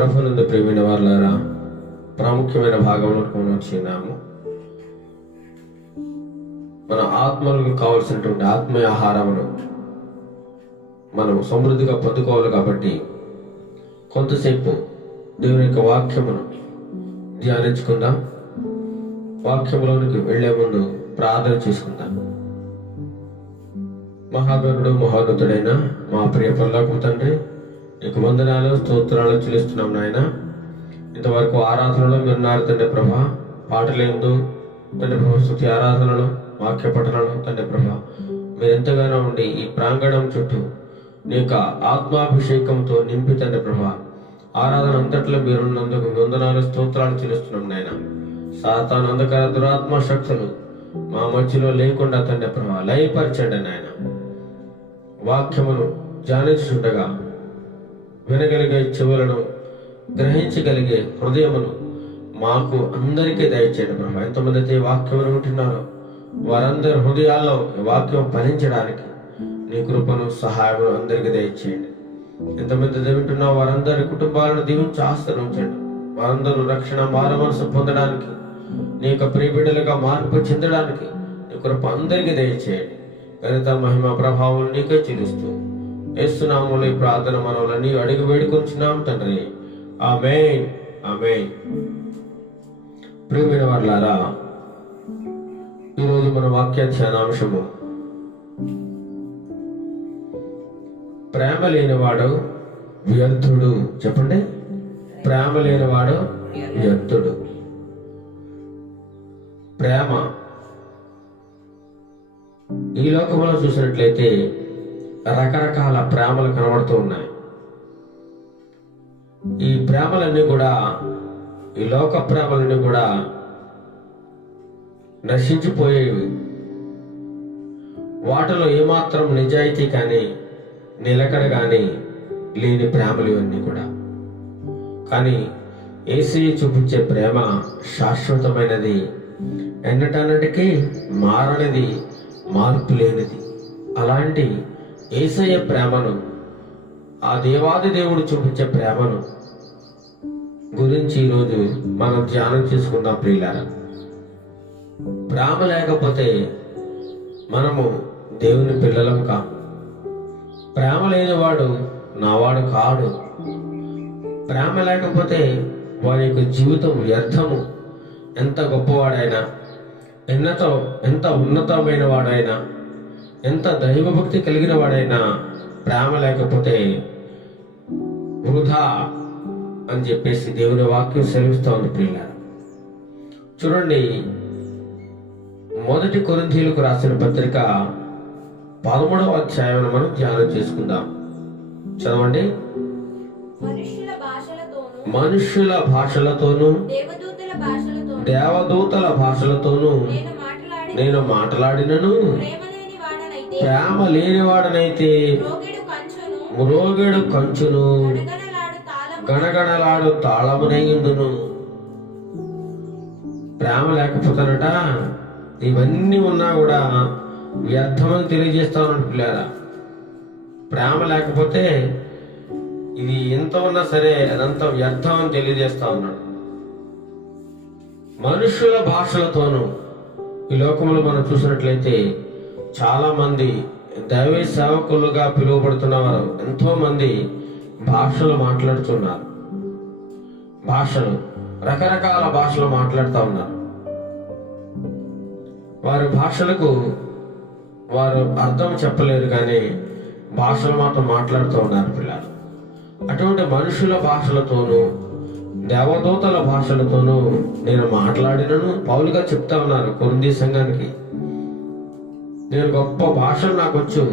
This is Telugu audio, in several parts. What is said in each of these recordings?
ప్రభునందు ప్రియమైన వారులారా, ప్రాముఖ్యమైన భాగంలో వచ్చినాము. మన ఆత్మలకు కావలసినటువంటి ఆత్మీయ ఆహారమును మనం సమృద్ధిగా పొందుకోవాలి. కాబట్టి కొంతసేపు దేవుని యొక్క వాక్యమును ధ్యానించుకుందాం. వాక్యంలోనికి వెళ్లే ముందు ప్రార్థన చేసుకుందాం. మహాగణుడు మహోన్నతుడైన మా ప్రియ పరలోకపు తండ్రి, నీకు వందనాలు స్తోత్రాలు చెల్లిస్తున్నాం నాయన. ఇంతవరకు ఆరాధనలో మీరు ఉన్నారు తండ్రి ప్రభా. పాటలేందు తండ్రి ప్రభా, స్తుతి ఆరాధనలు, వాక్య పఠనాలు తండ్రి ప్రభా, మీరు ఎంతగానో ఉండి ఈ ప్రాంగణం చుట్టూ నీ యొక్క ఆత్మాభిషేకంతో నింపి తండ్రి ప్రభా, ఆరాధన అంతట్లో మీరున్నందుకు వందనాలు స్తోత్రాలు చెల్లిస్తున్నాం నాయన. సాతాను అంధకార దురాత్మ శక్తులు మా మధ్యలో లేకుండా తండ్రి ప్రభా లయపరచండి నాయన. వాక్యమును ధ్యానించుండగా వినగలిగే చెవులను, గ్రహించగలిగే హృదయమును మాకు అందరికీ దయచేయండి ప్రభా. ఎంతమంది అయితే వాక్యమును వింటున్నారో వారందరి హృదయాల్లో వాక్యం ఫలించడానికి నీ కృపను, సహాయమును అందరికీ దయచేయండి. ఎంతమంది వింటున్నా వారందరి కుటుంబాలను దీవించి ఆశ్రయించండి. వారందరూ రక్షణ మారు మనసు పొందడానికి, నీ యొక్క ప్రియబిడ్డలుగా మార్పు చెందడానికి నీ కృప అందరికీ దయచేయండి. ఘనత మహిమ ప్రభావం నీకే చెల్లిస్తూ యేసునామములో ఈ ప్రార్థన మనవులని అడిగి వేడుకొంచున్నాం తండ్రి. ఆమేన్, ఆమేన్. ప్రియమైన వారులారా, ఈరోజు మన వాక్య ధ్యానాంశము ప్రేమ లేనివాడు వ్యర్థుడు. చెప్పండి, ప్రేమ లేనివాడు వ్యర్థుడు. ప్రేమ ఈ లోకంలో చూసినట్లయితే రకరకాల ప్రేమలు కనబడుతూ ఉన్నాయి. ఈ ప్రేమలన్నీ కూడా, ఈ లోక ప్రేమలన్నీ కూడా నశించిపోయేవి. వాటిలో ఏమాత్రం నిజాయితీ కానీ, నిలకడ కానీ లేని ప్రేమలు ఇవన్నీ కూడా. కానీ యేసయ్య చూపించే ప్రేమ శాశ్వతమైనది, ఎన్నటన్నటికీ మారనిది, మార్పు లేనిది. అలాంటి యేసయ్య ప్రేమను, ఆ దేవాది దేవుడు చూపించే ప్రేమను గురించి ఈరోజు మనం ధ్యానం చేసుకుందాం ప్రియులారా. ప్రేమ లేకపోతే మనము దేవుని పిల్లలం కాము. ప్రేమ లేనివాడు నావాడు కాడు. ప్రేమ లేకపోతే వారి యొక్క జీవితం వ్యర్థము. ఎంత గొప్పవాడైనా, ఎంత ఉన్నతమైన వాడైనా, ఎంత దైవభక్తి కలిగిన వాడైనా ప్రేమ లేకపోతే వృధా అని చెప్పేసి దేవుని వాక్యం సెలవిస్తూ ఉంది ప్రియులారా. చూడండి, 1 కొరింథీయులకు రాసిన పత్రిక 13వ అధ్యాయం మనం ధ్యానం చేసుకుందాం. చదవండి. మనుష్యుల భాషలతోనూ దేవదూతల భాషలతోనూ నేను మాట్లాడినను ప్రేమ లేనివాడనైతే మ్రోగెడు కంచును గణగణలాడు తాళమునయ్యుండును. ప్రేమ లేకపోతానట ఇవన్నీ ఉన్నా కూడా వ్యర్థమని తెలియజేస్తాను పిల్లారా. ప్రేమ లేకపోతే ఇది ఎంత ఉన్నా సరే అదంతా వ్యర్థం అని తెలియజేస్తా ఉన్నాడు. మనుషుల భాషలతోనూ ఈ లోకంలో మనం చూసినట్లయితే చాలా మంది దైవ సేవకులుగా పిలువబడుతున్న వారు ఎంతో మంది భాషలు మాట్లాడుతున్నారు. భాషలు, రకరకాల భాషలు మాట్లాడుతూ ఉన్నారు. వారి భాషలకు వారు అర్థం చెప్పలేరు కానీ భాషలు మాత్రం మాట్లాడుతూ ఉన్నారు పిల్లలు. అటువంటి మనుషుల భాషలతోనూ దేవదూతల భాషలతోనూ నేను మాట్లాడినను పౌలుగా చెప్తా ఉన్నారు కొరింథీ సంఘానికి. నేను గొప్ప భాషలు నాకు వచ్చు,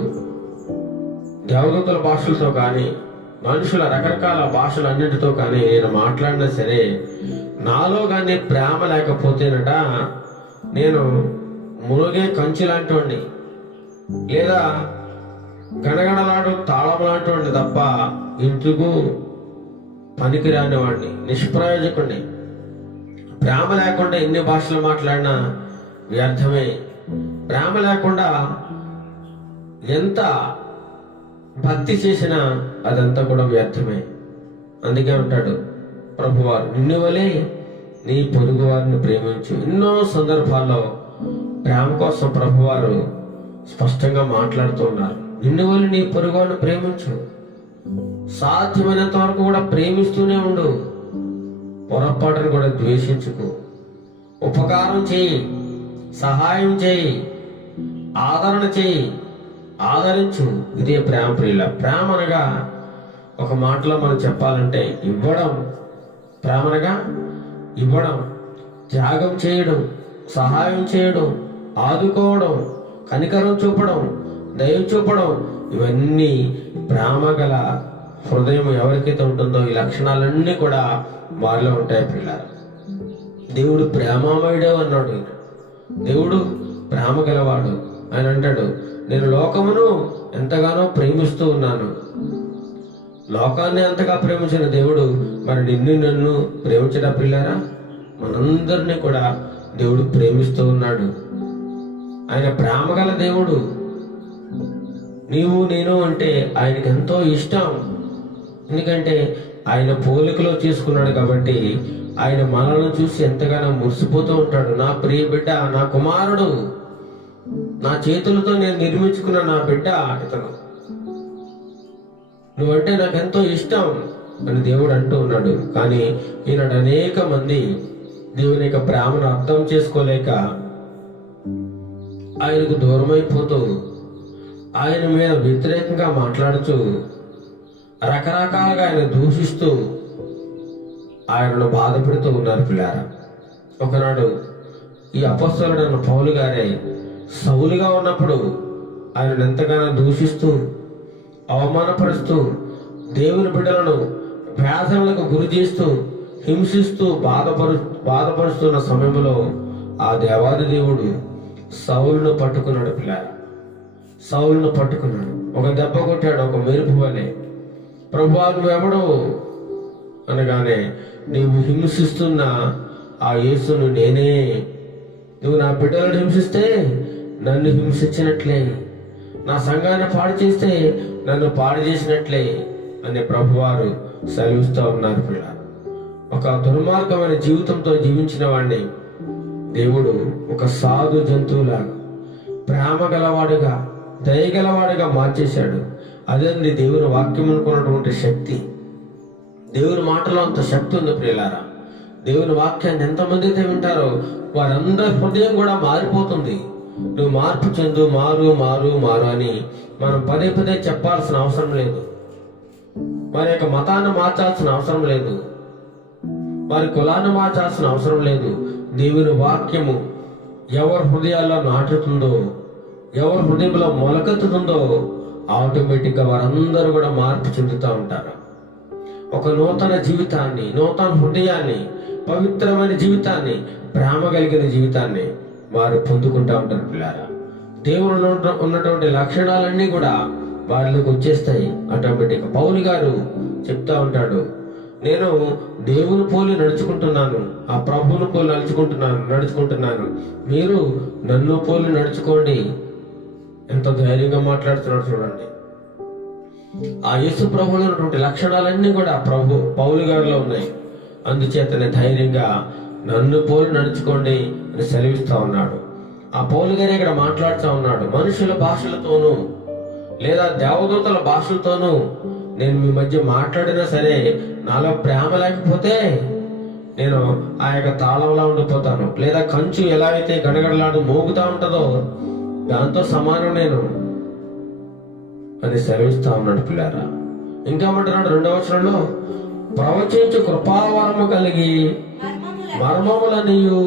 దేవదూతల భాషలతో కానీ మనుషుల రకరకాల భాషలు అన్నిటితో కానీ నేను మాట్లాడినా సరే నాలో కానీ ప్రేమ లేకపోతేనట నేను మురుగే కంచి లాంటివాడిని, లేదా గణగణలాడు తాళం లాంటివాడిని తప్ప ఇంటికు పనికిరాని వాడిని, నిష్ప్రయోజకుడిని. ప్రేమ లేకుండా ఎన్ని భాషలు మాట్లాడినా వ్యర్థమే. ప్రేమ లేకుండా ఎంత భక్తి చేసినా అదంతా కూడా వ్యర్థమే. అందుకే ఉంటాడు ప్రభువారు, నిన్ను వలే నీ పొరుగు వారిని ప్రేమించు. ఎన్నో సందర్భాల్లో ప్రేమ కోసం ప్రభువారు స్పష్టంగా మాట్లాడుతూ ఉన్నారు. నిన్ను వలే నీ పొరుగు వారిని ప్రేమించు. సాధ్యమైనంత వరకు కూడా ప్రేమిస్తూనే ఉండు. పొరపాటును కూడా ద్వేషించుకో. ఉపకారం చేయి, సహాయం చేయి, ఆదరణ చేయి, ఆదరించు. ఇదే ప్రేమ ప్రియుల. ప్రేమ అనగా ఒక మాటలో మనం చెప్పాలంటే ఇవ్వడం. ప్రేమ అనగా ఇవ్వడం, త్యాగం చేయడం, సహాయం చేయడం, ఆదుకోవడం, కనికరం చూపడం, దయ చూపడం, ఇవన్నీ ప్రేమ గల హృదయం ఎవరికైతే ఉంటుందో ఈ లక్షణాలన్నీ కూడా వారిలో ఉంటాయి పిల్లలు. దేవుడు ప్రేమామయుడే అన్నాడు. దేవుడు ప్రేమ గలవాడు. ఆయన అంటాడు, నేను లోకమును ఎంతగానో ప్రేమిస్తూ ఉన్నాను. లోకాన్ని అంతగా ప్రేమించిన దేవుడు మరి నిన్ను నన్ను ప్రేమించడా పిల్లారా? మనందరినీ కూడా దేవుడు ప్రేమిస్తూ ఉన్నాడు. ఆయన ప్రేమ గల దేవుడు. నీవు నేను అంటే ఆయనకి ఎంతో ఇష్టం. ఎందుకంటే ఆయన పోలికలో చేసుకున్నాడు కాబట్టి ఆయన మనల్ని చూసి ఎంతగానో మురిసిపోతూ ఉంటాడు. నా ప్రియ బిడ్డ, నా కుమారుడు, నా చేతులతో నేను నిర్మించుకున్న నా బిడ్డ ఇతను, నువ్వంటే నాకెంతో ఇష్టం అని దేవుడు అంటూ ఉన్నాడు. కానీ ఈనాడు అనేక మంది దేవుని యొక్క ప్రేమను అర్థం చేసుకోలేక ఆయనకు దూరమైపోతూ ఆయన మీద వ్యతిరేకంగా మాట్లాడుతూ రకరకాలుగా ఆయన దూషిస్తూ ఆయనను బాధ పెడుతూ ఉన్నారు పిల్లారా. ఒకనాడు ఈ అపొస్తలుడైన పౌలు గారే సౌలుగా ఉన్నప్పుడు ఆయనను ఎంతగానో దూషిస్తూ అవమానపరుస్తూ దేవుని బిడ్డలను వేదనలకు గురి చేస్తూ హింసిస్తూ బాధపరుస్తున్న సమయంలో ఆ దేవాది దేవుడు సౌలును పట్టుకున్నాడు పిల్లారా. సౌలును పట్టుకున్నాడు, ఒక దెబ్బ కొట్టాడు, ఒక మెరుపు వలె. ప్రభువా నువ్వెవడు అనగానే, నీవు హింసిస్తున్న ఆ యేసును నేనే. నువ్వు నా బిడ్డలను హింసిస్తే నన్ను హింసించినట్లే, నా సంఘాన్ని పాడు చేస్తే నన్ను పాడు చేసినట్లే అని ప్రభువారు సెలవిస్తూ ఉన్నారు పిల్ల. ఒక దుర్మార్గమైన జీవితంతో జీవించిన వాడిని దేవుడు ఒక సాధు జంతువులాగా ప్రేమ గలవాడుగా దయగలవాడుగా మార్చేశాడు. అదే దేవుని వాక్యం అనుకున్నటువంటి శక్తి. దేవుని మాటలో అంత శక్తి ఉంది ప్రియులారా. దేవుని వాక్యాన్ని ఎంతమంది అయితే వింటారో వారందరి హృదయం కూడా మారిపోతుంది. నువ్వు మార్పు చెందు, మారు మారు మారు అని మనం పదే పదే చెప్పాల్సిన అవసరం లేదు. వారి యొక్క మతాన్ని మార్చాల్సిన అవసరం లేదు. వారి కులాన్ని మార్చాల్సిన అవసరం లేదు. దేవుని వాక్యము ఎవరి హృదయాల్లో నాటుతుందో, ఎవరి హృదయంలో మొలకెత్తుతుందో ఆటోమేటిక్గా వారందరూ కూడా మార్పు చెందుతూ ఉంటారు. ఒక నూతన జీవితాన్ని, నూతన హృదయాన్ని, పవిత్రమైన జీవితాన్ని, ప్రేమ కలిగిన జీవితాన్ని వారు పొందుకుంటూ ఉంటారు పిల్లారా. దేవుడు ఉన్నటువంటి లక్షణాలన్నీ కూడా వారిలోకి వచ్చేస్తాయి ఆటోమేటిక్గా. పౌలు గారు చెప్తా ఉంటాడు, నేను దేవుని పోలి నడుచుకుంటున్నాను, ఆ ప్రభువుని పోలి నడుచుకుంటున్నాను, మీరు నన్ను పోలి నడుచుకోండి. ఎంత ధైర్యంగా మాట్లాడుతున్నాడు చూడండి. ఆ యేసు ప్రభువులో ఉన్నటువంటి లక్షణాలన్నీ కూడా పౌలు గారిలో ఉన్నాయి. అందుచేతనే ధైర్యంగా నన్ను పోలి నడుచుకోండి అని సెలవిస్తా ఉన్నాడు. ఆ పౌలు గారు ఇక్కడ మాట్లాడుతూ ఉన్నాడు, మనుషుల భాషలతోనూ లేదా దేవదూతల భాషలతోనూ నేను మీ మధ్య మాట్లాడినా సరే నాలో ప్రేమ లేకపోతే నేను ఆ యొక్క తాళంలా ఉండిపోతాను, లేదా కంచు ఎలా అయితే గడగడలాడు మోగుతా ఉంటుందో దాంతో సమానం నేను అని సెలవిస్తా ఉన్నాడు పిల్లారా. ఇంకా అంటున్నాడు 2వ వచనంలో, ప్రవచించు కృపావరము కలిగి మర్మములనియు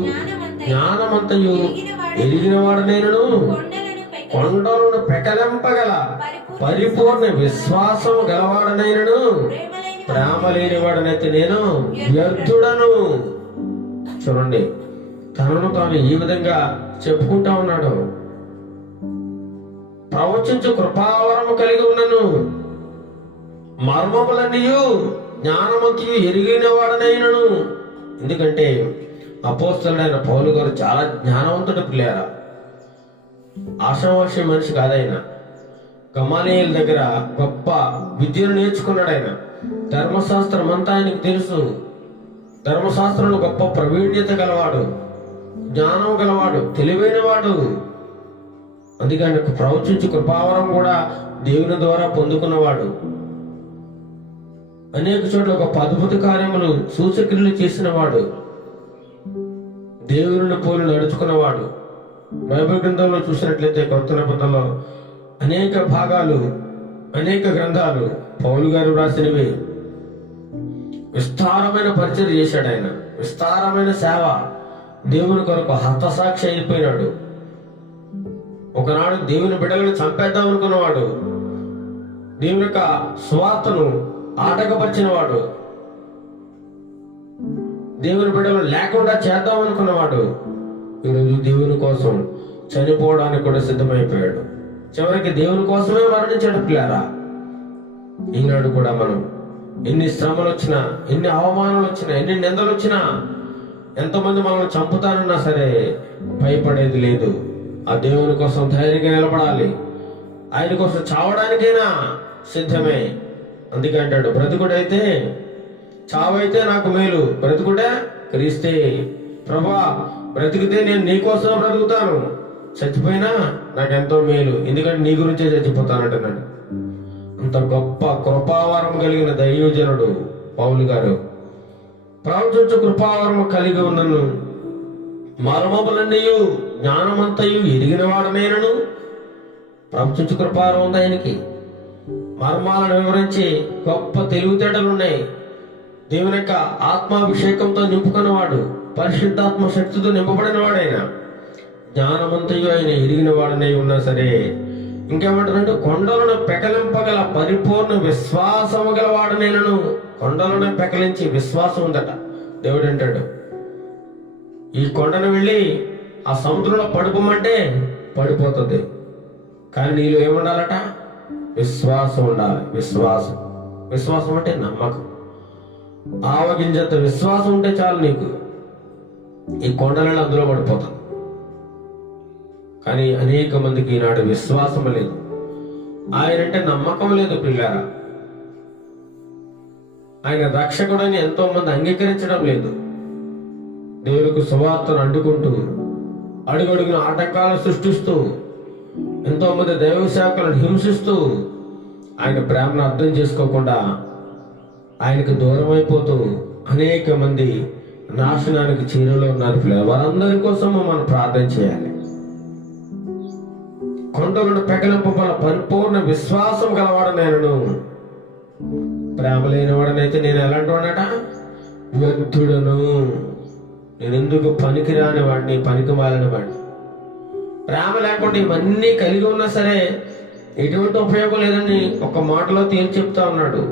జ్ఞానమంతయు ఎరిగిన వాడు నేను, కొండలను పెకలింపగల పరిపూర్ణ విశ్వాసం గలవాడనైనను, ప్రేమ లేని వాడనైతే నేను వ్యర్థుడను. చూడండి, తనను తాను ఈ విధంగా చెప్పుకుంటా ఉన్నాడు. ప్రవచించు కృపావరము కలిగి ఉన్నను, మర్మములన్నీయు జ్ఞానమంతయు ఎరిగిన వాడనైనను. ఎందుకంటే అపోస్తలుడైన పౌలు గారు చాలా జ్ఞానవంతుడు పిల్లారా. ఆషామాషి మనిషి కాదైనా. గమాలీయుల దగ్గర గొప్ప విద్యను నేర్చుకున్నాడు ఆయన. ధర్మశాస్త్రం అంతా ఆయనకు తెలుసు. ధర్మశాస్త్రంలో గొప్ప ప్రవీణ్యత గలవాడు, జ్ఞానం గలవాడు, తెలివైన వాడు. అందుకే ఆయనకు ప్రవచించి కృపావరం కూడా దేవుని ద్వారా పొందుకున్నవాడు. అనేక చోట్ల గొప్ప అద్భుత కార్యములు, సూచక్రియలు చేసిన వాడు, దేవుని పోలి నడుచుకున్నవాడు. బైబిల్ గ్రంథంలో చూసినట్లయితే కొత్త నిబంధనలో అనేక భాగాలు, అనేక గ్రంథాలు పౌలు గారు రాసినవి. విస్తారమైన పరిచయం చేశాడు ఆయన, విస్తారమైన సేవ, దేవుని కొరకు హతసాక్షి అయిపోయినాడు. ఒకనాడు దేవుని బిడ్డలను చంపేద్దాం అనుకున్నవాడు, దేవుని యొక్క స్వార్థను ఆటంకపరిచినవాడు, దేవుని బిడ్డలు లేకుండా చేద్దాం అనుకున్నవాడు ఈరోజు దేవుని కోసం చనిపోవడానికి కూడా సిద్ధమైపోయాడు. చివరికి దేవుని కోసమే మరణించాడు పిల్లారా. ఈనాడు కూడా మనం ఎన్ని శ్రమలు వచ్చినా, ఎన్ని అవమానాలు వచ్చినా, ఎన్ని నిందలు వచ్చినా, ఎంతమంది మనల్ని చంపుతానన్నా సరే భయపడేది లేదు. ఆ దేవుని కోసం ధైర్యంగా నిలబడాలి. ఆయన కోసం చావడానికైనా సిద్ధమే. అందుకే అంటాడు, బ్రతుకుడైతే చావైతే నాకు మేలు, బ్రతుకుడే క్రీస్తే. ప్రభా, బ్రతికితే నేను నీకోసం బ్రతుకుతాను, చచ్చిపోయినా నాకెంతో మేలు, ఎందుకంటే నీ గురించే చచ్చిపోతానంటున్నాడు. అంత గొప్ప కృపావరం కలిగిన దైవజనుడు పౌలు గారు. ప్రవచించు కృపావరం కలిగి ఉన్నను, మర్మములన్నీయు జ్ఞానమంతయు ఎరిగిన వాడనేనను. ప్రవచించు కృపావరం ఉంది ఆయనకి. మర్మాలను వివరించి గొప్ప తెలివితేటలు ఉన్నాయి. దేవుని యొక్క ఆత్మాభిషేకంతో నింపుకున్నవాడు, పరిశుద్ధాత్మ శక్తితో నింపబడిన వాడైన, జ్ఞానమంతయు ఆయన ఎరిగిన వాడనై ఉన్నా సరే ఇంకేమంటారంటే కొండలను పెకలింపగల పరిపూర్ణ విశ్వాసము గల వాడనేనను. కొండలను పెకలించి విశ్వాసం ఉందట. దేవుడు అంటాడు, ఈ కొండను వెళ్ళి ఆ సముద్రంలో పడుకోమంటే పడిపోతుంది, కానీ నీలో ఏముండాలట? విశ్వాసం ఉండాలి. విశ్వాసం, విశ్వాసం అంటే నమ్మకం. ఆవగింజంత విశ్వాసం ఉంటే చాలు నీకు, ఈ కొండలలో అందులో పడిపోతాం. కానీ అనేక మందికి ఈనాడు విశ్వాసం లేదు, ఆయనంటే నమ్మకం లేదు పిల్లారా. ఆయన రక్షకుడని ఎంతో మంది అంగీకరించడం లేదు. దేవునికి సువార్తను అడ్డుకుంటూ, అడుగడుగున ఆటంకాలు సృష్టిస్తూ, ఎంతో మంది దైవ సేవకులను హింసిస్తూ, ఆయన ప్రేమను అర్థం చేసుకోకుండా ఆయనకు దూరం అయిపోతూ అనేక మంది నాశనానికి చేరువలో ఉన్నారు పిల్లలు. వారందరి కోసం మనం ప్రార్థన చేయాలి. కొండలను పెకలింపబల పరిపూర్ణ విశ్వాసం గలవాడు నేను. ప్రేమ లేనివాడనైతే నేను ఎలాంటి వాడట? వ్యర్థుడను. నేను ఎందుకు పనికిరాని వాడిని, పనికి మాలిన వాడిని. ప్రేమ లేకుండా ఇవన్నీ కలిగి ఉన్నా సరే ఎటువంటి ఉపయోగం లేదని ఒక మాటలో తేల్చి చెప్తా ఉన్నాడు.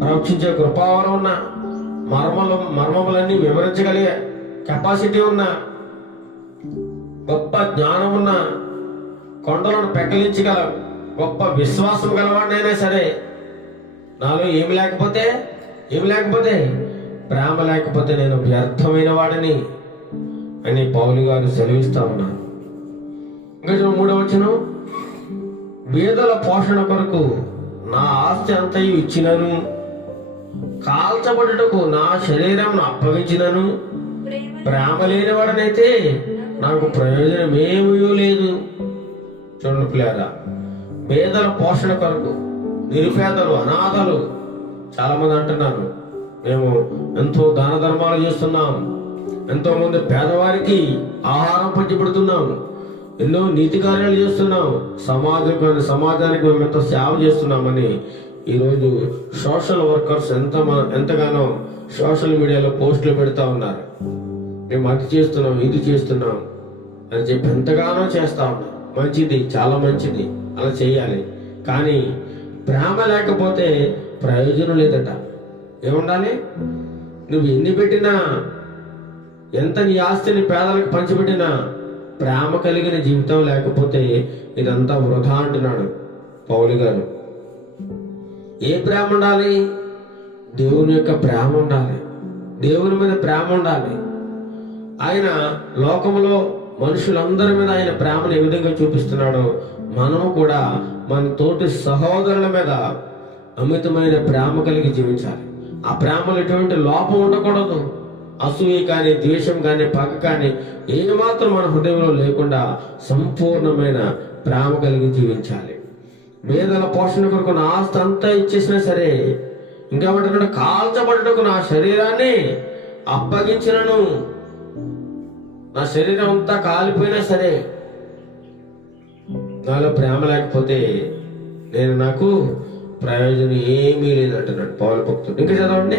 ప్రవచించే కృపావరం ఉన్న, మర్మములన్నీ వివరించగలిగే కెపాసిటీ ఉన్న, గొప్ప జ్ఞానం ఉన్న, కొండలను పెకలించగల గొప్ప విశ్వాసం గలవాడినైనా సరే నాలో ఏమి లేకపోతే ప్రేమ లేకపోతే నేను వ్యర్థమైన వాడిని అని పౌలు గారు సెలవిస్తా ఉన్నారు. ఇంకా 3వ వచనం, బీదల పోషణ కొరకు నా ఆస్తి అంతయు ఇచ్చినను, కాల్చబడుటకు నా శరీరం అప్పగించినను, ప్రేమ లేని వాడనైతే నాకు ప్రయోజనం ఏమీ లేదు. చూడండి పిల్లారా, పేదల పోషణ కొరకు, నిరుపేదలు, అనాథలు, చాలా మంది అంటున్నారు మేము ఎంతో దాన ధర్మాలు చేస్తున్నాం, ఎంతో మంది పేదవారికి ఆహారం పంచిపెడుతున్నాం, ఎన్నో నీతి కార్యాలు చేస్తున్నాం, సమాజానికి మేము ఎంతో సేవ చేస్తున్నామని ఈరోజు సోషల్ వర్కర్స్ ఎంతగానో సోషల్ మీడియాలో పోస్టులు పెడతా ఉన్నారు. మేము అది చేస్తున్నాం, ఇది చేస్తున్నాం అని చెప్పి ఎంతగానో చేస్తా ఉన్నాం. మంచిది, చాలా మంచిది, అలా చేయాలి. కానీ ప్రేమ లేకపోతే ప్రయోజనం లేదట. ఏముండాలి? నువ్వు ఎన్ని పెట్టినా, ఎంత నీ ఆస్తిని పేదలకు పంచిపెట్టినా, ప్రేమ కలిగిన జీవితం లేకపోతే ఇదంతా వృధా అంటున్నాడు పౌలు గారు. ఏ ప్రేమ ఉండాలి? దేవుని యొక్క ప్రేమ ఉండాలి, దేవుని మీద ప్రేమ ఉండాలి. ఆయన లోకంలో మనుషులందరి మీద ఆయన ప్రేమను ఏ విధంగా చూపిస్తున్నాడో మనం కూడా మన తోటి సహోదరుల మీద అమితమైన ప్రేమ కలిగి జీవించాలి. ఆ ప్రేమలో ఎటువంటి లోపం ఉండకూడదు. అసూయ కానీ, ద్వేషం కానీ, పగ కానీ ఏమాత్రం మన హృదయంలో లేకుండా సంపూర్ణమైన ప్రేమ కలిగి జీవించాలి. వేదల పోషణ కొరకు నా ఆస్తి అంతా ఇచ్చేసినా సరే, ఇంకేమంటున్నాడు, కాల్చబడుటకు నా శరీరాన్ని అప్పగించినను, నా శరీరం అంతా కాలిపోయినా సరే నాలో ప్రేమ లేకపోతే నాకు ప్రయోజనం ఏమీ లేదు అంటున్నాడు పౌలు భక్తుడు. ఇంకా చదవండి.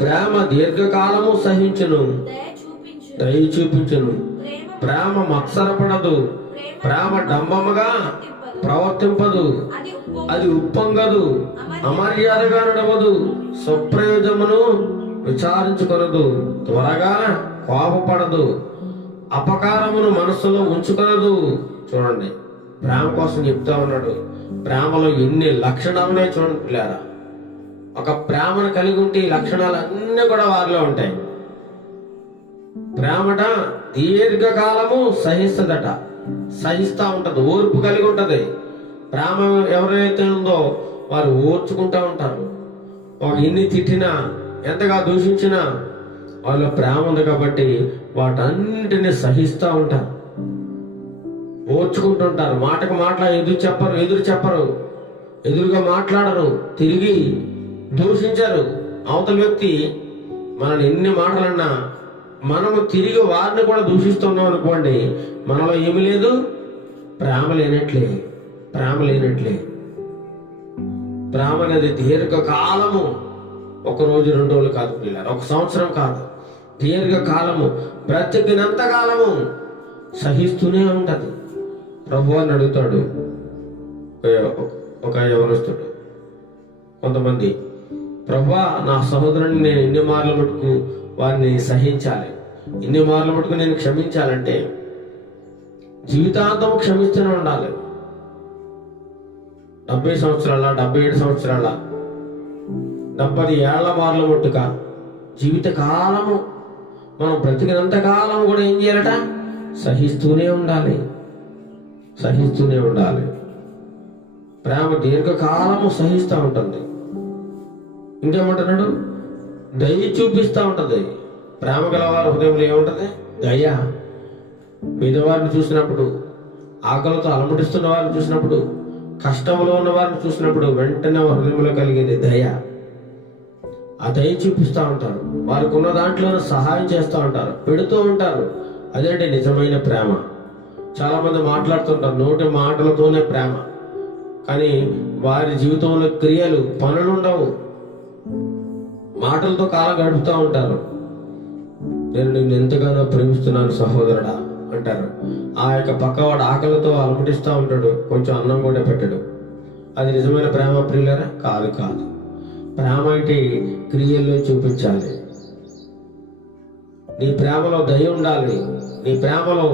ప్రేమ దీర్ఘకాలము సహించును, దయ చూపించును. ప్రేమ మత్సరపడదు, ప్రేమ డంబముగా ప్రవర్తింపదు, అది ఉప్పొంగదు, అమర్యాదగా నడవదు, స్వప్రయోజమును విచారించుకొనదు, త్వరగా కోపపడదు, అపకారమును మనస్సులో ఉంచుకొనదు. చూడండి, ప్రేమ కోసం చెప్తా ఉన్నాడు. ప్రేమలో ఎన్ని లక్షణాలున్నాయి చూడండి పిల్లారా. ఒక ప్రేమను కలిగి ఉంటే ఈ లక్షణాలు అన్నీ కూడా వారిలో ఉంటాయి. ప్రేమట దీర్ఘకాలము సహిస్తుందట, సహిస్తూ ఉంటది, ఓర్పు కలిగి ఉంటది. ప్రేమ ఎవరైతే ఉందో వారు ఓర్చుకుంటూ ఉంటారు. ఒక ఎన్ని తిట్టినా, ఎంతగా దూషించినా వాళ్ళ ప్రేమ ఉంది కాబట్టి వాటన్నిటిని సహిస్తూ ఉంటారు, ఓర్చుకుంటుంటారు. మాటకు ఎదురు చెప్పరు, ఎదురుగా మాట్లాడరు, తిరిగి దూషించరు. అవతల వ్యక్తి మనల్ని ఎన్ని మాటలన్నా మనము తిరిగి వారిని కూడా దూషిస్తున్నాం అనుకోండి, మనలో ఏమి లేదు, ప్రేమ లేనట్లే. ప్రేమ అనేది దీర్ఘకాలము, ఒక రోజు 2 రోజులు కాదు పిల్లలు, 1 సంవత్సరం కాదు, దీర్ఘకాలము, బ్రతికినంత కాలము సహిస్తూనే ఉంటది. ప్రభు అని అడుగుతాడు ఒక యవనస్తుడు. కొంతమంది, ప్రభువా నా సహోదరుని నేను ఎన్ని మార్లు మటుకు వారిని సహించాలి, ఎన్ని మార్లు మటుకు నేను క్షమించాలంటే జీవితాంతం క్షమిస్తూనే ఉండాలి. 70 సంవత్సరాల, 77 సంవత్సరాల, 70 ఏళ్ల మార్ల మట్టుగా జీవిత కాలము మనం బ్రతికినంత కాలం కూడా ఏం చేయాలట, సహిస్తూనే ఉండాలి. ప్రేమ దీర్ఘకాలము సహిస్తూ ఉంటుంది. ఇంకేమంటున్నాడు, దయ చూపిస్తూ ఉంటది. ప్రేమ గలవారి హృదయంలో ఏముంటది, దయ. పేదవారిని చూసినప్పుడు, ఆకలితో అలమటిస్తున్న వారిని చూసినప్పుడు, కష్టంలో ఉన్న వారిని చూసినప్పుడు వెంటనే హృదయంలో కలిగేది దయ. ఆ దయ చూపిస్తూ ఉంటారు, వారికి ఉన్న దాంట్లో సహాయం చేస్తూ ఉంటారు, పెడుతూ ఉంటారు. అదేంటి నిజమైన ప్రేమ. చాలా మంది మాట్లాడుతుంటారు నోటి మాటలతోనే ప్రేమ, కానీ వారి జీవితంలో క్రియలు, పనులు ఉండవు. మాటలతో కాలం గడుపుతూ ఉంటారు. నేను నిన్ను ఎంతగానో ప్రేమిస్తున్నాను సహోదరుడా అంటారు. ఆ యొక్క పక్కవాడు ఆకలితో అలమటిస్తూ ఉంటాడు, కొంచెం అన్నం కూడా పెట్టడు. అది నిజమైన ప్రేమ ప్రియులరా? కాదు. ప్రేమ అంటే క్రియల్లో చూపించాలి. నీ ప్రేమలో దయ ఉండాలి, నీ ప్రేమలో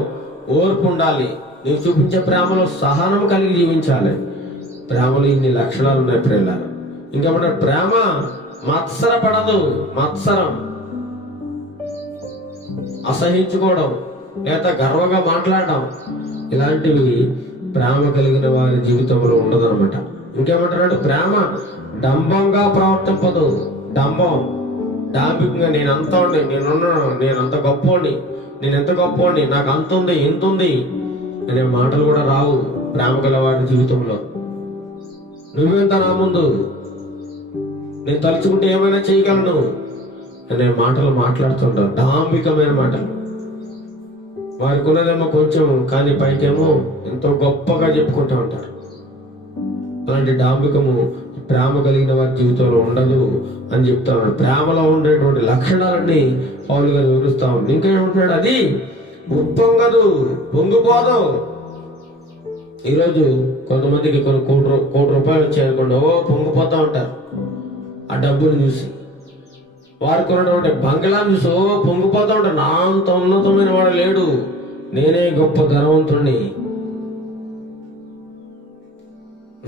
ఓర్పు ఉండాలి, నీవు చూపించే ప్రేమలో సహనం కలిగి జీవించాలి. ప్రేమలో ఇన్ని లక్షణాలు ఉన్నాయి ప్రియులారా. ఇంకేమంటే ప్రేమ మత్సరపడదు. మత్సరం, అసహించుకోవడం, లేదా గర్వంగా మాట్లాడడం, ఇలాంటివి ప్రేమ కలిగిన వారి జీవితంలో ఉండదన్నమాట. ఇంకేమంటున్నాడు, ప్రేమ డంబంగా ప్రవర్తింపదు. డంబం, డాంబికంగా నేను అంత గొప్పోడిని, నాకు అంతుంది ఇంతుంది అనే మాటలు కూడా రావు ప్రేమ గల వారి జీవితంలో. నువ్వెంత నా ముందు, నేను తలుచుకుంటే ఏమైనా చేయగలను అనే మాటలు మాట్లాడుతుంటారు, డాంబికమైన మాటలు. వారికి ఉన్నదేమో కొంచెం, కానీ పైకేమో ఎంతో గొప్పగా చెప్పుకుంటూ ఉంటారు. అలాంటి డాంబికము ప్రేమ కలిగిన వారి జీవితంలో ఉండదు అని చెప్తా ఉన్నాడు. ప్రేమలో ఉండేటువంటి లక్షణాలన్నీ పౌలు గారు వివరిస్తా ఉన్నాడు. ఇంకేమంటున్నాడు, అది ఉప్పొంగదు, పొంగిపోదు. ఈరోజు కొంతమందికి కొన్ని కోటి రూపాయలు వచ్చాయనుకోండి, పొంగిపోతూ ఉంటారు. ఆ డబ్బుని చూసి, వారికి ఉన్నటువంటి బంగ్లాన్ని చూసి పొంగిపోతూ ఉంటారు. నా అంత ఉన్నతమైన వాడు లేడు, నేనే గొప్ప ధనవంతుణ్ణి,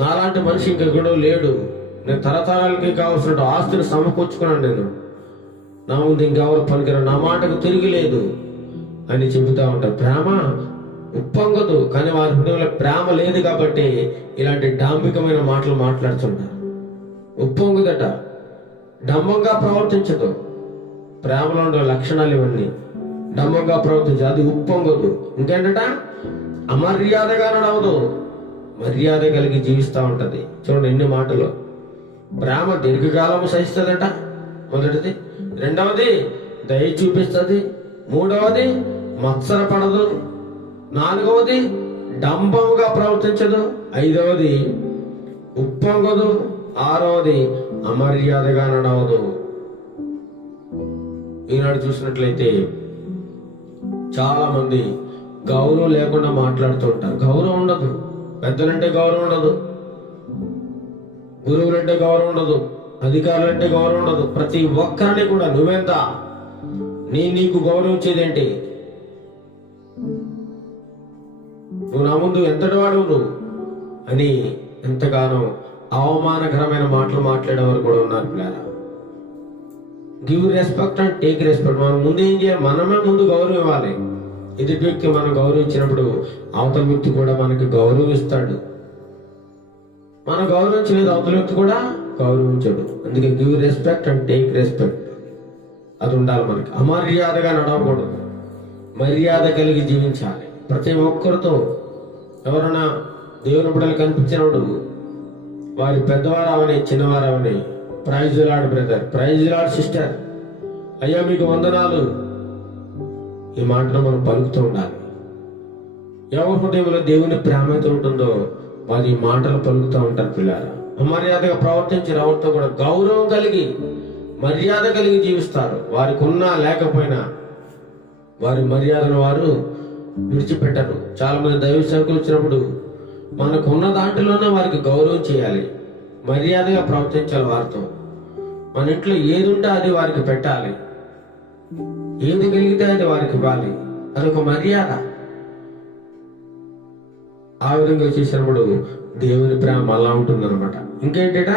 నాలాంటి మనిషి ఇంకెక్కడో లేడు, నేను తరతరాలకి కావాల్సిన ఆస్తిని సమకూర్చుకున్నాను, నా ముందు ఇంకెవరు పనికిరా, నా మాటకు తిరిగి లేదు అని చెబుతా ఉంటారు. ప్రేమ ఉప్పొంగదు, కానీ వారి హృదయంలో ప్రేమ లేదు కాబట్టి ఇలాంటి డాంబికమైన మాటలు మాట్లాడుతుంటారు. ఉప్పొంగుదట, డంబంగా ప్రవర్తించదు. ప్రేమలో ఉండే లక్షణాలు ఇవన్నీ. డంబంగా ప్రవర్తించదు, అది ఉప్పొంగదు. ఇంకేంటట, అమర్యాదగా నడవదు, మర్యాద కలిగి జీవిస్తూ ఉంటది. చూడండి ఎన్ని మాటలు. ప్రేమ దీర్ఘకాలం సహిస్తుందట, మొదటిది. రెండవది దయ చూపిస్తుంది. మూడవది మత్సరపడదు. నాలుగవది డంబముగా ప్రవర్తించదు. ఐదవది ఉప్పొంగదు. ఆరవది అమర్యాదగా నడవదు. ఈనాడు చూసినట్లయితే చాలా మంది గౌరవం లేకుండా మాట్లాడుతూ ఉంటారు. గౌరవం ఉండదు. పెద్దలంటే గౌరవం ఉండదు, గురువులంటే గౌరవం ఉండదు, అధికారులంటే గౌరవం ఉండదు. ప్రతి ఒక్కరిని కూడా నువ్వెంత, నీకు గౌరవించేదేంటి, నువ్వు నా ముందు ఎంతటి వాడు నువ్వు అని ఎంతగానో అవమానకరమైన మాటలు మాట్లాడేవారు కూడా ఉన్నారు పిల్లరా. Give respect and take respect. మనం ముందు ఏం చేయాలి, మనమే ముందు గౌరవం ఇవ్వాలి. ఎదుటి వ్యక్తి మనం గౌరవించినప్పుడు అవతల వ్యక్తి కూడా మనకి గౌరవం ఇస్తాడు. మనం గౌరవించలేదు, అవతల వ్యక్తి కూడా గౌరవించడు. అందుకే give respect and take respect, అది ఉండాలి మనకి. అమర్యాదగా నడవకూడదు, మర్యాద కలిగి జీవించాలి. ప్రతి ఒక్కరితో ఎవరైనా దేవుని బిడ్డలు కనిపించినప్పుడు వారి పెద్దవారు అవని చిన్నవారు అవని, praise Lord brother, praise Lord sister, అయ్యా మీకు వందనాలు, ఈ మాటను మనం పలుకుతూ ఉండాలి. ఎవరి హృదయంలో దేవుని ప్రేమ అయితే ఉంటుందో వారు ఈ మాటలు పలుకుతూ ఉంటారు పిల్లారా. అమర్యాదగా ప్రవర్తించిన ఎవరితో కూడా గౌరవం కలిగి మర్యాద కలిగి జీవిస్తారు. వారికి ఉన్నా లేకపోయినా వారి మర్యాదను వారు విడిచిపెట్టరు. చాలా మంది దైవ సేవకులు వచ్చినప్పుడు మనకున్న దాంట్లోనే వారికి గౌరవం చేయాలి, మర్యాదగా ప్రవర్తించాలి వారితో. మన ఇంట్లో ఏది ఉంటే అది వారికి పెట్టాలి, ఏది కలిగితే అది వారికి ఇవ్వాలి, అదొక మర్యాద. ఆ విధంగా చేసినప్పుడు దేవుని ప్రేమ అలా ఉంటుందన్నమాట. ఇంకేంటట,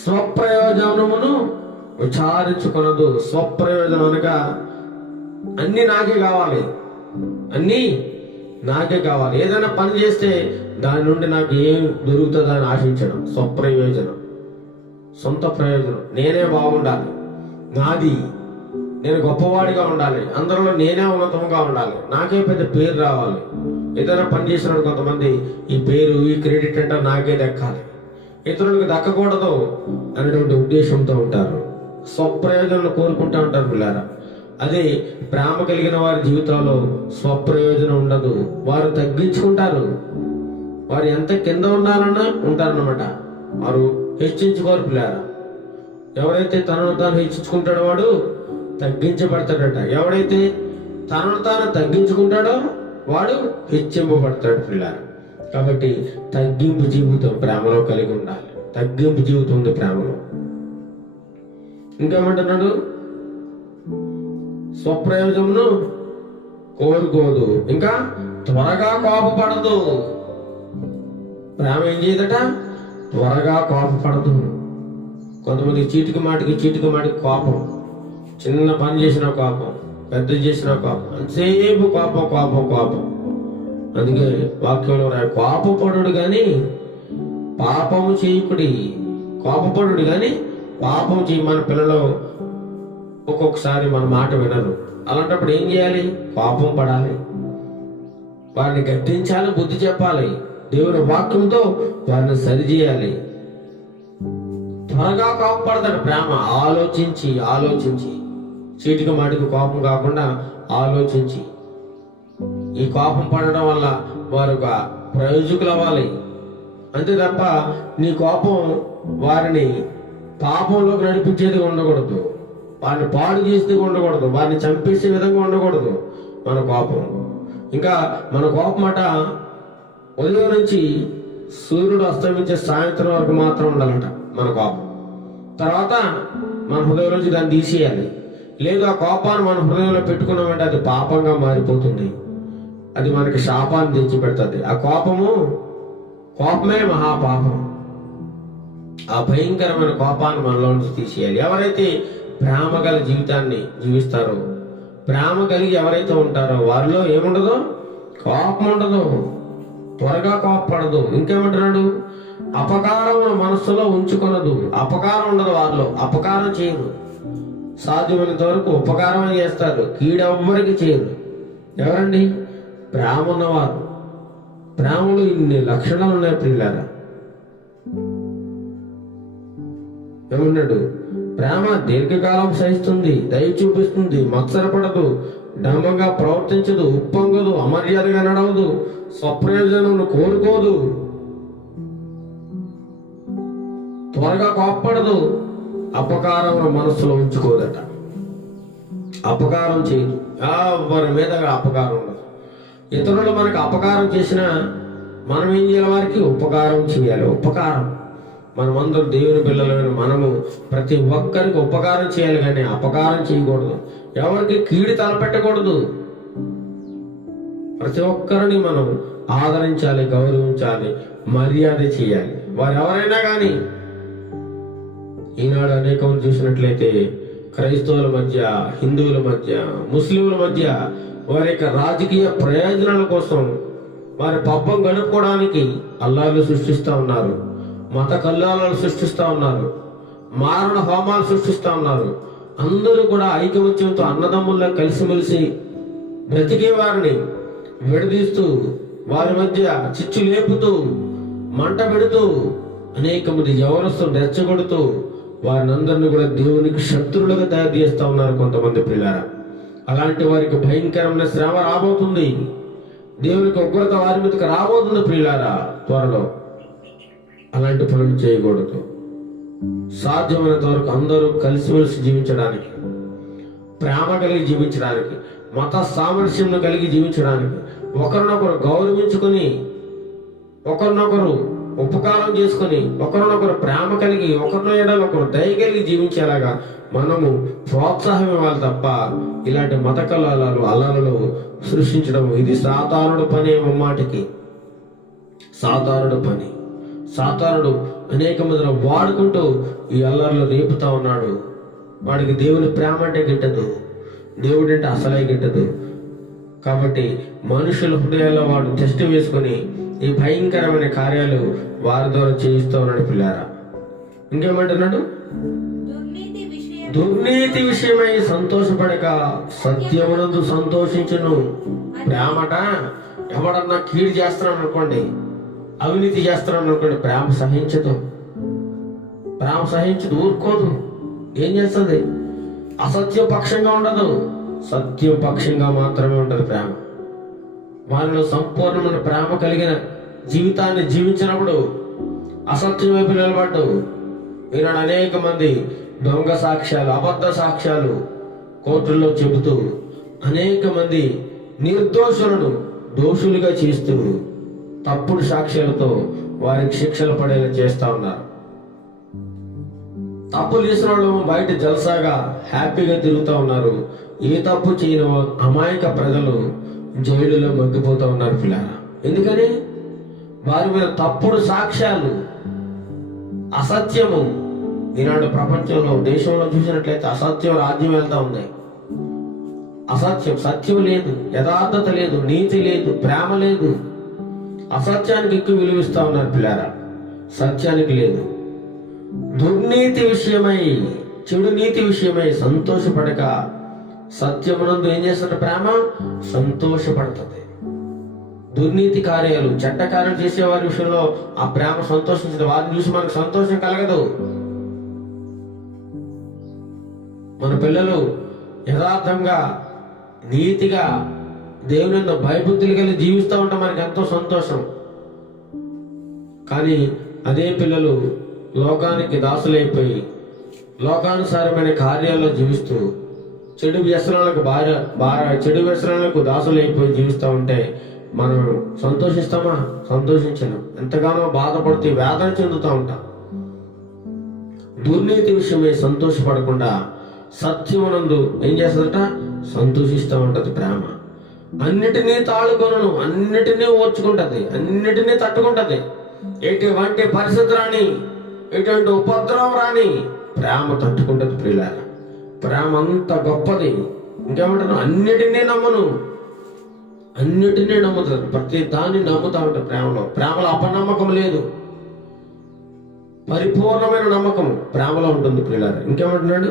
స్వప్రయోజనమును విచారించుకున్నదు. స్వప్రయోజనం అనగా అన్ని నాకే కావాలి, అన్నీ నాకే కావాలి. ఏదైనా పని చేస్తే దాని నుండి నాకు ఏం దొరుకుతుందని ఆశించడం స్వప్రయోజనం. సొంత ప్రయోజనం, నేనే బాగుండాలి, నాది, నేను గొప్పవాడిగా ఉండాలి, అందరిలో నేనే ఉన్నతంగా ఉండాలి, నాకే పెద్ద పేరు రావాలి. ఏదైనా పని చేసినప్పుడు కొంతమంది ఈ పేరు ఈ క్రెడిట్ అంటే నాకే దక్కాలి, ఇతరులకు దక్కకూడదు అనేటువంటి ఉద్దేశంతో ఉంటారు. స్వప్రయోజనం కోరుకుంటూ ఉంటారు పిల్లారా. అదే ప్రేమ కలిగిన వారి జీవితంలో స్వప్రయోజనం ఉండదు. వారు తగ్గించుకుంటారు. వారు ఎంత కింద ఉండాలన్నా ఉంటారన్నమాట. వారు హెచ్చించుకోరు పిల్లారా. ఎవరైతే తనను తాను హెచ్చించుకుంటాడో వాడు తగ్గించబడతాడట. ఎవడైతే తనను తాను తగ్గించుకుంటాడో వాడు హెచ్చింపబడతాడు పిల్లారా. కాబట్టి తగ్గింపు జీవితం ప్రేమలో కలిగి ఉండాలి. తగ్గింపు జీవితం ఉంది ప్రేమలో. ఇంకేమంటున్నాడు, స్వప్రయోజనమును కోరుకోదు, ఇంకా త్వరగా కోపపడదు. ప్రేమ ఏం చేయదట, త్వరగా కోపపడదు. కొంతమంది చీటికి మాటికి కోపం, చిన్న పని చేసిన కోపం, పెద్ద చేసిన కోపం, అంతసేపు కోపం. అందుకే వాక్యంలో కోపపడు కానీ పాపము చేయకుడి. కోపపడు కానీ పాపం చేయి. మన పిల్లలు ఒక్కొక్కసారి మన మాట వినరు. అలాంటప్పుడు ఏం చేయాలి, కోపం పడాలి, వారిని గద్దించాలి, బుద్ధి చెప్పాలి, దేవుని వాక్యంతో వారిని సరిచేయాలి. త్వరగా కోపపడతాడు ప్రేమ. ఆలోచించి చీటికి మాటికి కోపం కాకుండా ఆలోచించి. ఈ కోపం పడడం వల్ల వారు ప్రయోజకులు అవ్వాలి. అంతే తప్ప నీ కోపం వారిని పాపంలోకి నడిపించేది ఉండకూడదు, వారిని పాడు చేసేది ఉండకూడదు, వారిని చంపేసే విధంగా ఉండకూడదు మన కోపం. ఇంకా మన కోపం అట ఉదయం నుంచి సూర్యుడు అస్తమించే సాయంత్రం వరకు మాత్రం ఉండాలట మన కోపం. తర్వాత మన హృదయం నుంచి దాన్ని తీసేయాలి. లేదు ఆ కోపాన్ని మన హృదయంలో పెట్టుకున్నామంటే అది పాపంగా మారిపోతుంది. అది మనకి శాపాన్ని తెచ్చి పెడుతుంది. ఆ కోపమే మహాపాపం. ఆ భయంకరమైన కోపాన్ని మనలో నుంచి తీసేయాలి. ఎవరైతే ప్రేమ గల జీవితాన్ని జీవిస్తారో, ప్రేమ కలిగి ఎవరైతే ఉంటారో వారిలో ఏముండదు, కోపం ఉండదు. త్వరగా కోప్పడదు. ఇంకేమంటున్నాడు? అపకారమును మనస్సులో ఉంచుకొనదు. అపకారం ఉండదు వారిలో, అపకారం చేయరు. సాధ్యమైనంత వరకు ఉపకారం చేస్తారు, కీడెవ్వరికి చేయరు. ఎవరండి? ప్రేమ ఉన్నవారు. ప్రేమలో ఇన్ని లక్షణాలు ఉన్నాయి ప్రియులారా. ఏమన్నాడు? ప్రేమ దీర్ఘకాలం సహిస్తుంది, దయ చూపిస్తుంది, మత్సరపడదు, డంబంగా ప్రవర్తించదు, ఉప్పొంగదు, అమర్యాదగా నడవదు, స్వప్రయోజనం కోరుకోదు, త్వరగా కోప్పడదు, అపకారం మనస్సులో ఉంచుకోదట. అపకారం చేయదు, ఎవరి మీద అపకారం ఉండదు. ఇతరులు మనకు అపకారం చేసినా మనం ఏం చేయాలి? వారికి ఉపకారం చేయాలి. ఉపకారం. మనమందరూ దేవుని పిల్లలైన మనము ప్రతి ఒక్కరికి ఉపకారం చేయాలి, కానీ అపకారం చేయకూడదు. ఎవరికి కీడు తలపెట్టకూడదు. ప్రతి ఒక్కరిని మనం ఆదరించాలి, గౌరవించాలి, మర్యాద చేయాలి. వారు ఎవరైనా కానీ. ఈనాడు అనేక మంది చూసినట్లయితే క్రైస్తవుల మధ్య, హిందువుల మధ్య, ముస్లింల మధ్య వారి యొక్క రాజకీయ ప్రయోజనాల కోసం వారి పబ్బం గడుపుకోవడానికి అల్లాలు సృష్టిస్తూ ఉన్నారు, మత కల్లాలను సృష్టిస్తూ ఉన్నారు, మారణ హోమాలు సృష్టిస్తూ ఉన్నారు. అందరూ కూడా ఐకమత్యంతో అన్నదమ్ముల్లో కలిసిమెలిసి బ్రతికే వారిని విడదీస్తూ, వారి మధ్య చిచ్చు లేపుతూ, మంట పెడుతూ, అనేక మంది యవనస్తులు రెచ్చగొడుతూ వారిని అందరినీ కూడా దేవునికి శత్రువులుగా తయారు చేస్తూ ఉన్నారు కొంతమంది పిల్లల. అలాంటి వారికి భయంకరమైన శ్రమ రాబోతుంది. దేవునికి ఉగ్రత వారి మీదకి రాబోతుంది ప్రియులారా త్వరలో. అలాంటి పనులు చేయకూడదు. సాధ్యమైనంత వరకు అందరూ కలిసిమెలిసి జీవించడానికి, ప్రేమ కలిగి జీవించడానికి, మత సామరస్యం కలిగి జీవించడానికి, ఒకరినొకరు గౌరవించుకొని, ఒకరినొకరు ఉపకారం చేసుకొని, ఒకరినొకరు ప్రేమ కలిగి, ఒకరిని ఎడల ఒకరు దయ కలిగి జీవించేలాగా మనము ప్రోత్సాహం ఇవ్వాలి తప్ప ఇలాంటి మత కల్లాలు అల్లాలలో సృష్టించడం ఇది సాతానుడు పని. మాటికి సాతానుడు పని. సాతానుడు అనేక మందిని వాడుకుంటూ ఈ అల్లర్లు రేపుతా ఉన్నాడు. వాడికి దేవుని ప్రేమ అంటే గిట్టదు, దేవుడు అంటే అసలే గిట్టదు. కాబట్టి మనుషుల హృదయాల్లో వాడు టెస్ట్ వేసుకొని ఈ భయంకరమైన కార్యాలు వారి ద్వారా చేయిస్తూ ఉన్నాడు పిల్లారా. ఇంకేమంటున్నాడు? దుర్నీతి విషయమై సంతోషపడక సత్యమునందు సంతోషించును. ప్రేమట ఎవడన్నా కీడు చేస్తున్నాడు అనుకోండి, అవినీతి చేస్తున్నాడు అనుకోండి, ప్రేమ సహించదు. ప్రేమ సహించదు, ఊరుకోదు. ఏం చేస్తుంది? అసత్య పక్షంగా ఉండదు, సత్యం పక్షంగా మాత్రమే ఉంటుంది ప్రేమ. వారిలో సంపూర్ణమైన ప్రేమ కలిగిన జీవితాన్ని జీవించినప్పుడు అసత్యం వైపు నిలబడ్డు. ఈనాడు అనేక మంది దొంగ సాక్ష్యాలు, అబద్ధ సాక్ష్యాలు కోర్టుల్లో చెబుతూ అనేక మంది నిర్దోషులను దోషులుగా చేస్తూ తప్పుడు సాక్ష్యాలతో వారికి శిక్షలు పడేలా చేస్తా ఉన్నారు. తప్పులు చేసిన వాళ్ళు బయట జల్సాగా హ్యాపీగా తిరుగుతూ ఉన్నారు. ఏ తప్పు చేయని అమాయక ప్రజలు జైలులో మగ్గిపోతూ ఉన్నారు పిల్లారా. ఎందుకని? వారి మీద తప్పుడు సాక్ష్యాలు, అసత్యము. ఈనాడు ప్రపంచంలో, దేశంలో చూసినట్లయితే అసత్యం రాజ్యం వెళ్తా ఉంది. అసత్యం, సత్యం లేదు, యథార్థత లేదు, నీతి లేదు, ప్రేమ లేదు. అసత్యానికి ఎక్కువ విలువిస్తా ఉన్నారు పిల్లారా, సత్యానికి లేదు. దుర్నీతి విషయమై, చెడు నీతి విషయమై సంతోషపడక సత్యమునందు ఏం చేస్తుంది? ప్రేమ సంతోషపడుతుంది. దుర్నీతి కార్యాలు, చెడ్డ కార్యాలు చేసే వారి విషయంలో ఆ ప్రేమ సంతోషించదు. వారిని చూసి మనకు సంతోషం కలగదు. మన పిల్లలు యథార్థంగా, నీతిగా, దేవుని భయబుద్ధులు కలిగి జీవిస్తూ ఉంటే మనకు ఎంతో సంతోషం. కానీ అదే పిల్లలు లోకానికి దాసులైపోయి లోకానుసారమైన కార్యాల్లో జీవిస్తూ చెడు వ్యసనాలకు చెడు వ్యసనాలకు దాసులైపోయి జీవిస్తూ ఉంటే మనం సంతోషిస్తామా? సంతోషించను. ఎంతగానో బాధపడుతూ వేదన చెందుతూ ఉంటాం. దుర్నీతి విషయమై సంతోషపడకుండా సత్యమునందు ఏం చేస్తుందట? సంతోషిస్తూ ఉంటది ప్రేమ. అన్నిటినీ తాళుకొనను, అన్నిటినీ ఓర్చుకుంటది, అన్నిటినీ తట్టుకుంటది. ఎటువంటి పరిస్థితి రాని, ఎటువంటి ఉపద్రవం రాని ప్రేమ తట్టుకుంటది ప్రియులారా. ప్రేమ అంత గొప్పది. ఇంకేమంటాను? అన్నిటినీ నమ్మను, అన్నిటినీ నమ్ముతారు, ప్రతి దాన్ని నమ్ముతా ఉంటారు. ప్రేమలో అపనమ్మకం లేదు, పరిపూర్ణమైన నమ్మకం ప్రేమలో ఉంటుంది పిల్లలు. ఇంకేమంటున్నాడు?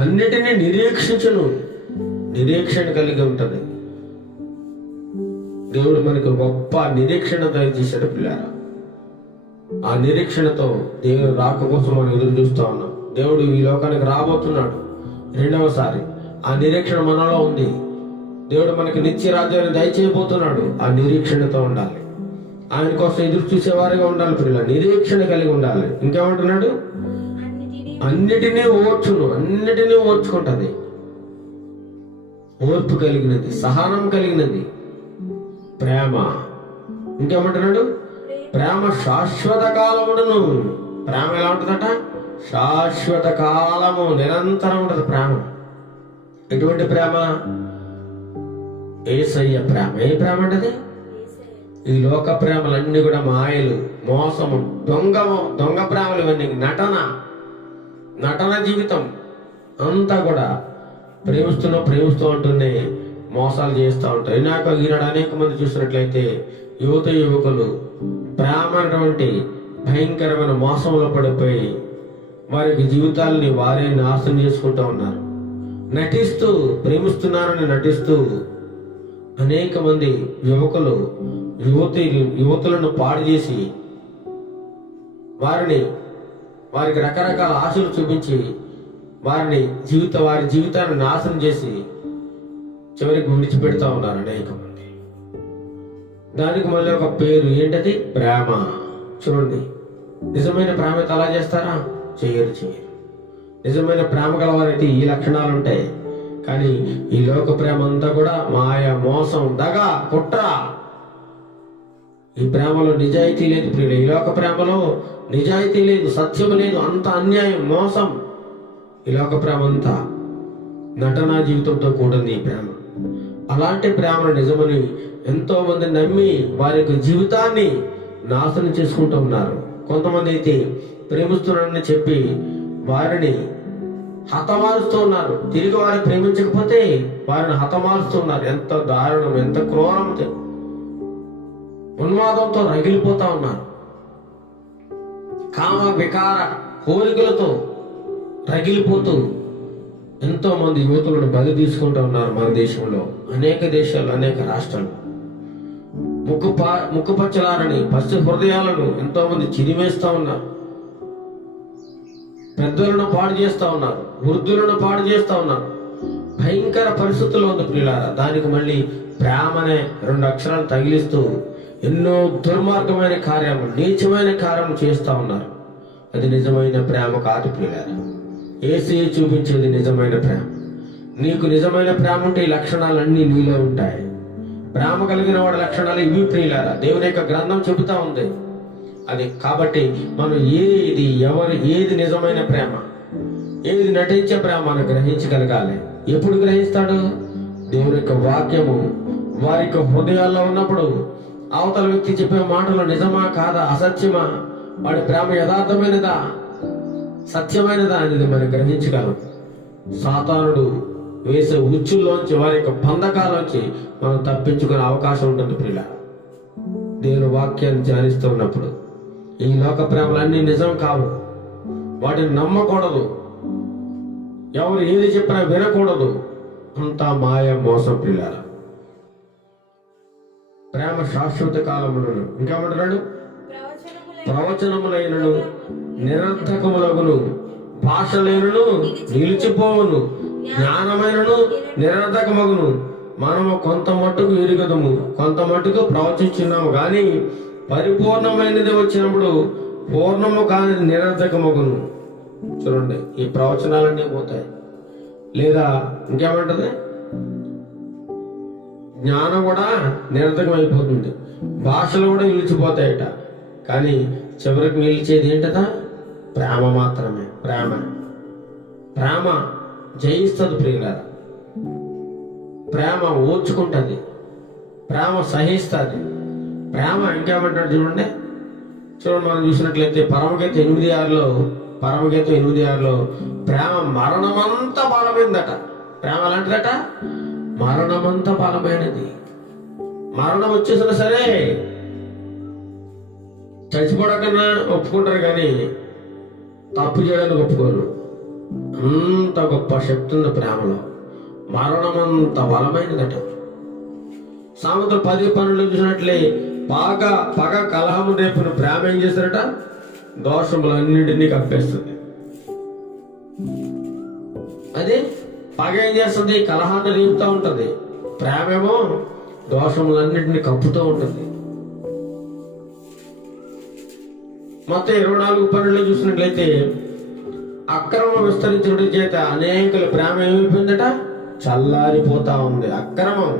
అన్నిటినీ నిరీక్షించును, నిరీక్షణ కలిగి ఉంటుంది. దేవుడు మనకు గొప్ప నిరీక్షణ దయచేశాడు పిల్లల. ఆ నిరీక్షణతో దేవుడు రాక కోసం మనం ఎదురు చూస్తూ ఉన్నాం. దేవుడు ఈ లోకానికి రాబోతున్నాడు రెండవసారి. ఆ నిరీక్షణ మనలో ఉంది. దేవుడు మనకి నిత్య రాజ్యాన్ని దయచేయబోతున్నాడు. ఆ నిరీక్షణతో ఉండాలి. ఆయన కోసం ఎదురు చూసేవారిగా ఉండాలి పిల్లలు. నిరీక్షణ కలిగి ఉండాలి. ఇంకేమంటున్నాడు? అన్నిటినీ ఓర్చును, అన్నిటినీ ఓర్చుకుంటుంది. ఓర్పు కలిగినది, సహనం కలిగినది ప్రేమ. ఇంకేమంటున్నాడు? ప్రేమ శాశ్వత కాలముడును. ప్రేమ ఎలా ఉంటుందట? శాశ్వత కాలము, నిరంతరం ఉంటుంది ప్రేమ. ఎటువంటి ప్రేమ? యేసయ్య ప్రేమ. ఏ ప్రేమ అంటది? ఈ లోక ప్రేమలన్నీ కూడా మాయలు, మోసము, దొంగ ప్రేమలు, ఇవన్నీ నటన జీవితం అంతా కూడా ప్రేమిస్తూ ఉంటూనే మోసాలు చేస్తూ ఉంటారు. ఈనాడు అనేక మంది చూసినట్లయితే యువకులు ప్రేమ అనేటువంటి భయంకరమైన మోసంలో పడిపోయి వారికి జీవితాలని వారే నాశనం చేసుకుంటూ ఉన్నారు. నటిస్తూ ప్రేమిస్తున్నారని నటిస్తూ అనేక మంది యువతులను పాడు చేసి వారికి రకరకాల ఆశలు చూపించి వారి జీవితాన్ని నాశనం చేసి చివరికి విడిచిపెడతా ఉన్నారు అనేక మంది. దానికి మళ్ళీ ఒక పేరు ఏంటది? ప్రేమ. చూడండి, నిజమైన ప్రేమతో అలా చేస్తారా? చేయరు. నిజమైన ప్రేమ గలవారైతే ఈ లక్షణాలు ఉంటాయి. కానీ ఈ లోక ప్రేమ అంతా కూడా మాయ, మోసం, దగ, కుట్ర. ఈ ప్రేమలో నిజాయితీ లేదు ప్రియులు. ఈ లోక ప్రేమలో నిజాయితీ లేదు, సత్యం లేదు, అంత అన్యాయం, మోసం. ఈ లోక ప్రేమ అంతా నటనా జీవితంతో కూడింది ఈ ప్రేమ. అలాంటి ప్రేమను నిజమని ఎంతో మంది నమ్మి వారి యొక్క జీవితాన్ని నాశనం చేసుకుంటూ ఉన్నారు. కొంతమంది అయితే ప్రేమిస్తున్నారని చెప్పి వారిని హతమారుస్తూ ఉన్నారు. తిరిగి వారిని ప్రేమించకపోతే వారిని హతమారుస్తూ ఉన్నారు. ఎంత దారుణం, ఎంత క్రూరం! ఉన్మాదంతో రగిలిపోతా ఉన్నారు. కామ వికార కోరికలతో రగిలిపోతూ ఎంతో మంది యువతులను బలి తీసుకుంటూ ఉన్నారు మన దేశంలో, అనేక దేశాలు, అనేక రాష్ట్రాలు. ముక్కుపచ్చలారని పసి హృదయాలను ఎంతో మంది చిరిమేస్తా ఉన్నారు. పెద్దలను పాడు చేస్తా ఉన్నారు, వృద్ధులను పాడు చేస్తా ఉన్నారు. భయంకర పరిస్థితుల్లో ఉంది ప్రియులారా. దానికి మళ్ళీ ప్రేమనే 2 అక్షరాలు తగిలిస్తూ ఎన్నో దుర్మార్గమైన కార్యము, నీచమైన కార్యము చేస్తా ఉన్నారు. అది నిజమైన ప్రేమ కాదు ప్రియులారా. యేసయ్య చూపించేది నిజమైన ప్రేమ. నీకు నిజమైన ప్రేమ ఉంటే ఈ లక్షణాలన్నీ నీలో ఉంటాయి. ప్రేమ కలిగిన వాడి లక్షణాలు ఇవి ప్రియులారా. దేవుని యొక్క గ్రంథం చెబుతా ఉంది అది. కాబట్టి మనం ఏది నిజమైన ప్రేమ, ఏది నటించే ప్రేమ మనం గ్రహించగలగాలి. ఎప్పుడు గ్రహిస్తాడు? దేవుని యొక్క వాక్యము వారి యొక్క హృదయాల్లో ఉన్నప్పుడు, అవతల వ్యక్తి చెప్పే మాటలు నిజమా కాదా, అసత్యమా, వాడి ప్రేమ యథార్థమైనదా, సత్యమైనదా అనేది మనం గ్రహించగలం. సాతానుడు వేసే ఉచ్చుల్లోంచి, వారి యొక్క బంధకాల్లోంచి మనం తప్పించుకునే అవకాశం ఉంటుంది ప్రియుల. దేవుని వాక్యాన్ని ధ్యానిస్తూ ఉన్నప్పుడు ఈ లోక ప్రేమలన్నీ నిజం కావు. వాటిని నమ్మకూడదు. ఎవరు ఏది చెప్పినా వినకూడదు. అంతా మాయ, మోసం ప్రియుల. ప్రేమ శాశ్వత కాలములను. ఇంకేమంటున్నాడు? ప్రవచనములైనను నిరర్థకములగును, భాషలైనను నిలిచిపోవును, జ్ఞానమైనను నిరర్థకమగును. మనము కొంత మట్టుకు ఎరుగదము, కొంత మట్టుకు ప్రవచించున్నాము, కానీ పరిపూర్ణమైనది వచ్చినప్పుడు పూర్ణము కాని నిరర్థకమగును. చూడండి, ఈ ప్రవచనాలన్నీ పోతాయి. లేదా ఇంకేమంటది? జ్ఞానం కూడా నిరర్థకం అయిపోతుంది, భాషలు కూడా నిలిచిపోతాయట. కానీ చివరికి నిలిచేది ఏంటదా? ప్రేమ మాత్రమే. ప్రేమ జయిస్తుంది ప్రియులారా. ప్రేమ ఓర్చుకుంటుంది, ప్రేమ సహిస్తుంది. ప్రేమ ఇంకేమంటాడు చూడండి. మనం చూసినట్లయితే పరమగీత 8:6లో ప్రేమ మరణమంతా బలమైందట. ప్రేమ ఎలాంటిదట? మరణమంతా బలమైనది. మరణం వచ్చేసినా సరే చచ్చిపోవడాకన్నా ఒప్పుకుంటారు, కానీ తప్పు చేయడానికి ఒప్పుకోరు. అంత గొప్ప శక్తి ఉంది ప్రేమలో. మరణం అంత బలమైనదట. సామెతలు 10:12 చూసినట్లే పగ కలహము రేపున ప్రేమ ఏం చేస్తారట? దోషములన్నిటినీ కప్పేస్తుంది. అదే పగ ఏం చేస్తుంది? కలహాన్ని రేపుతూ ఉంటది. ప్రేమేమో దోషములన్నిటినీ కప్పుతూ ఉంటుంది. మొత్తం 24:12 చూసినట్లయితే అక్రమం విస్తరించడం చేత అనేకుల ప్రేమ ఏమైపోయిందట? చల్లారిపోతా ఉంది. అక్రమం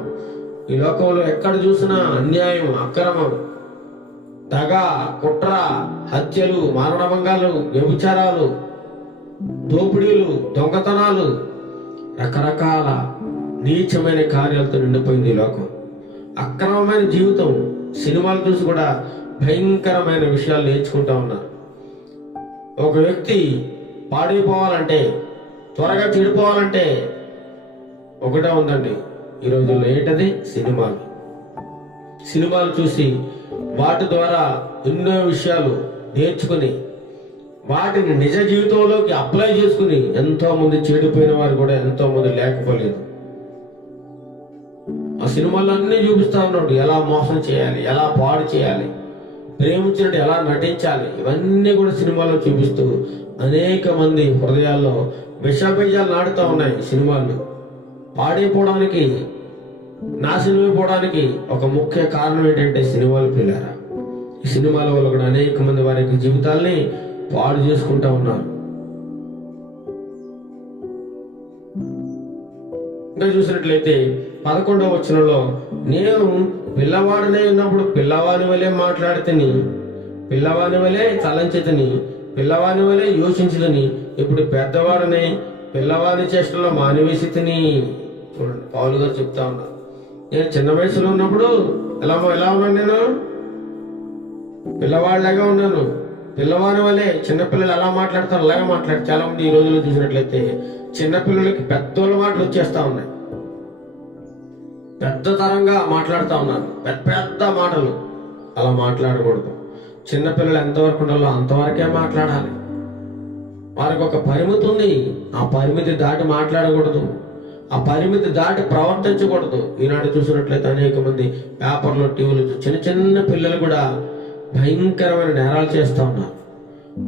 ఈ లోకంలో ఎక్కడ చూసినా అన్యాయం, అక్రమం, దగ, కుట్ర, హత్యలు, మారణభంగాలు, వ్యభిచారాలు, దోపిడీలు, దొంగతనాలు, రకరకాల నీచమైన కార్యాలతో నిండిపోయింది ఈ లోకం. అక్రమమైన జీవితం. సినిమాలు చూసి కూడా భయంకరమైన విషయాలు నేర్చుకుంటా ఉన్నారు. ఒక వ్యక్తి పాడైపోవాలంటే, త్వరగా చెడిపోవాలంటే ఒకటే ఉందండి ఈ రోజుల్లో. ఏంటది? సినిమాలు. సినిమాలు చూసి వాటి ద్వారా ఎన్నో విషయాలు నేర్చుకుని వాటిని నిజ జీవితంలోకి అప్లై చేసుకుని ఎంతో మంది చెడిపోయిన వారు కూడా ఎంతో మంది లేకపోలేదు. ఆ సినిమాలు అన్నీ చూపిస్తా ఉన్నాడు. ఎలా మోసం చేయాలి, ఎలా పాడు చేయాలి, ప్రేమించినట్టు ఎలా నటించాలి, ఇవన్నీ కూడా సినిమాలో చూపిస్తూ అనేక మంది హృదయాల్లో విషబీజాలు నాటుతూ ఉన్నాయి. సినిమాలు పాడైపోవడానికి, నాశనమైపోవడానికి ఒక ముఖ్య కారణం ఏంటంటే సినిమాలు. పిల్లారా, ఈ సినిమాల వల్ల కూడా అనేక మంది వారి యొక్క జీవితాల్ని పాడు చేసుకుంటా ఉన్నారు. ఇంకా చూసినట్లయితే 11వ వచనంలో, నేను పిల్లవాడినే ఉన్నప్పుడు పిల్లవాని వలె మాట్లాడితేని, పిల్లవాని వలె తలంచితని, పిల్లవాని వలె యోచించదని, ఇప్పుడు పెద్దవాడిని పిల్లవాని చేష్టలో మానివేసి తిని. చూడండి, పౌలు గారు చెప్తా ఉన్నారు. నేను చిన్న వయసులో ఉన్నప్పుడు ఎలా ఉన్నాను? నేను పిల్లవాడిలాగా ఉన్నాను. పిల్లవాని వల్లే చిన్నపిల్లలు ఎలా మాట్లాడతారు అలాగే మాట్లాడు. చాలా మంది ఈ రోజుల్లో చూసినట్లయితే చిన్నపిల్లలకి పెద్దోళ్ళ మాటలు వచ్చేస్తా ఉన్నాయి. పెద్ద తరంగా మాట్లాడుతూ ఉన్నారు, పెద్ద పెద్ద మాటలు. అలా మాట్లాడకూడదు. చిన్నపిల్లలు ఎంతవరకు ఉండాలో అంతవరకే మాట్లాడాలి. వారికి ఒక పరిమితి ఉంది. ఆ పరిమితి దాటి మాట్లాడకూడదు. ఆ పరిమితి దాటి ప్రవర్తించకూడదు. ఈనాడు చూసినట్లయితే అనేక మంది పేపర్లో, టీవీలో చిన్న చిన్న పిల్లలు కూడా భయంకరమైన నేరాలు చేస్తూ ఉన్నారు,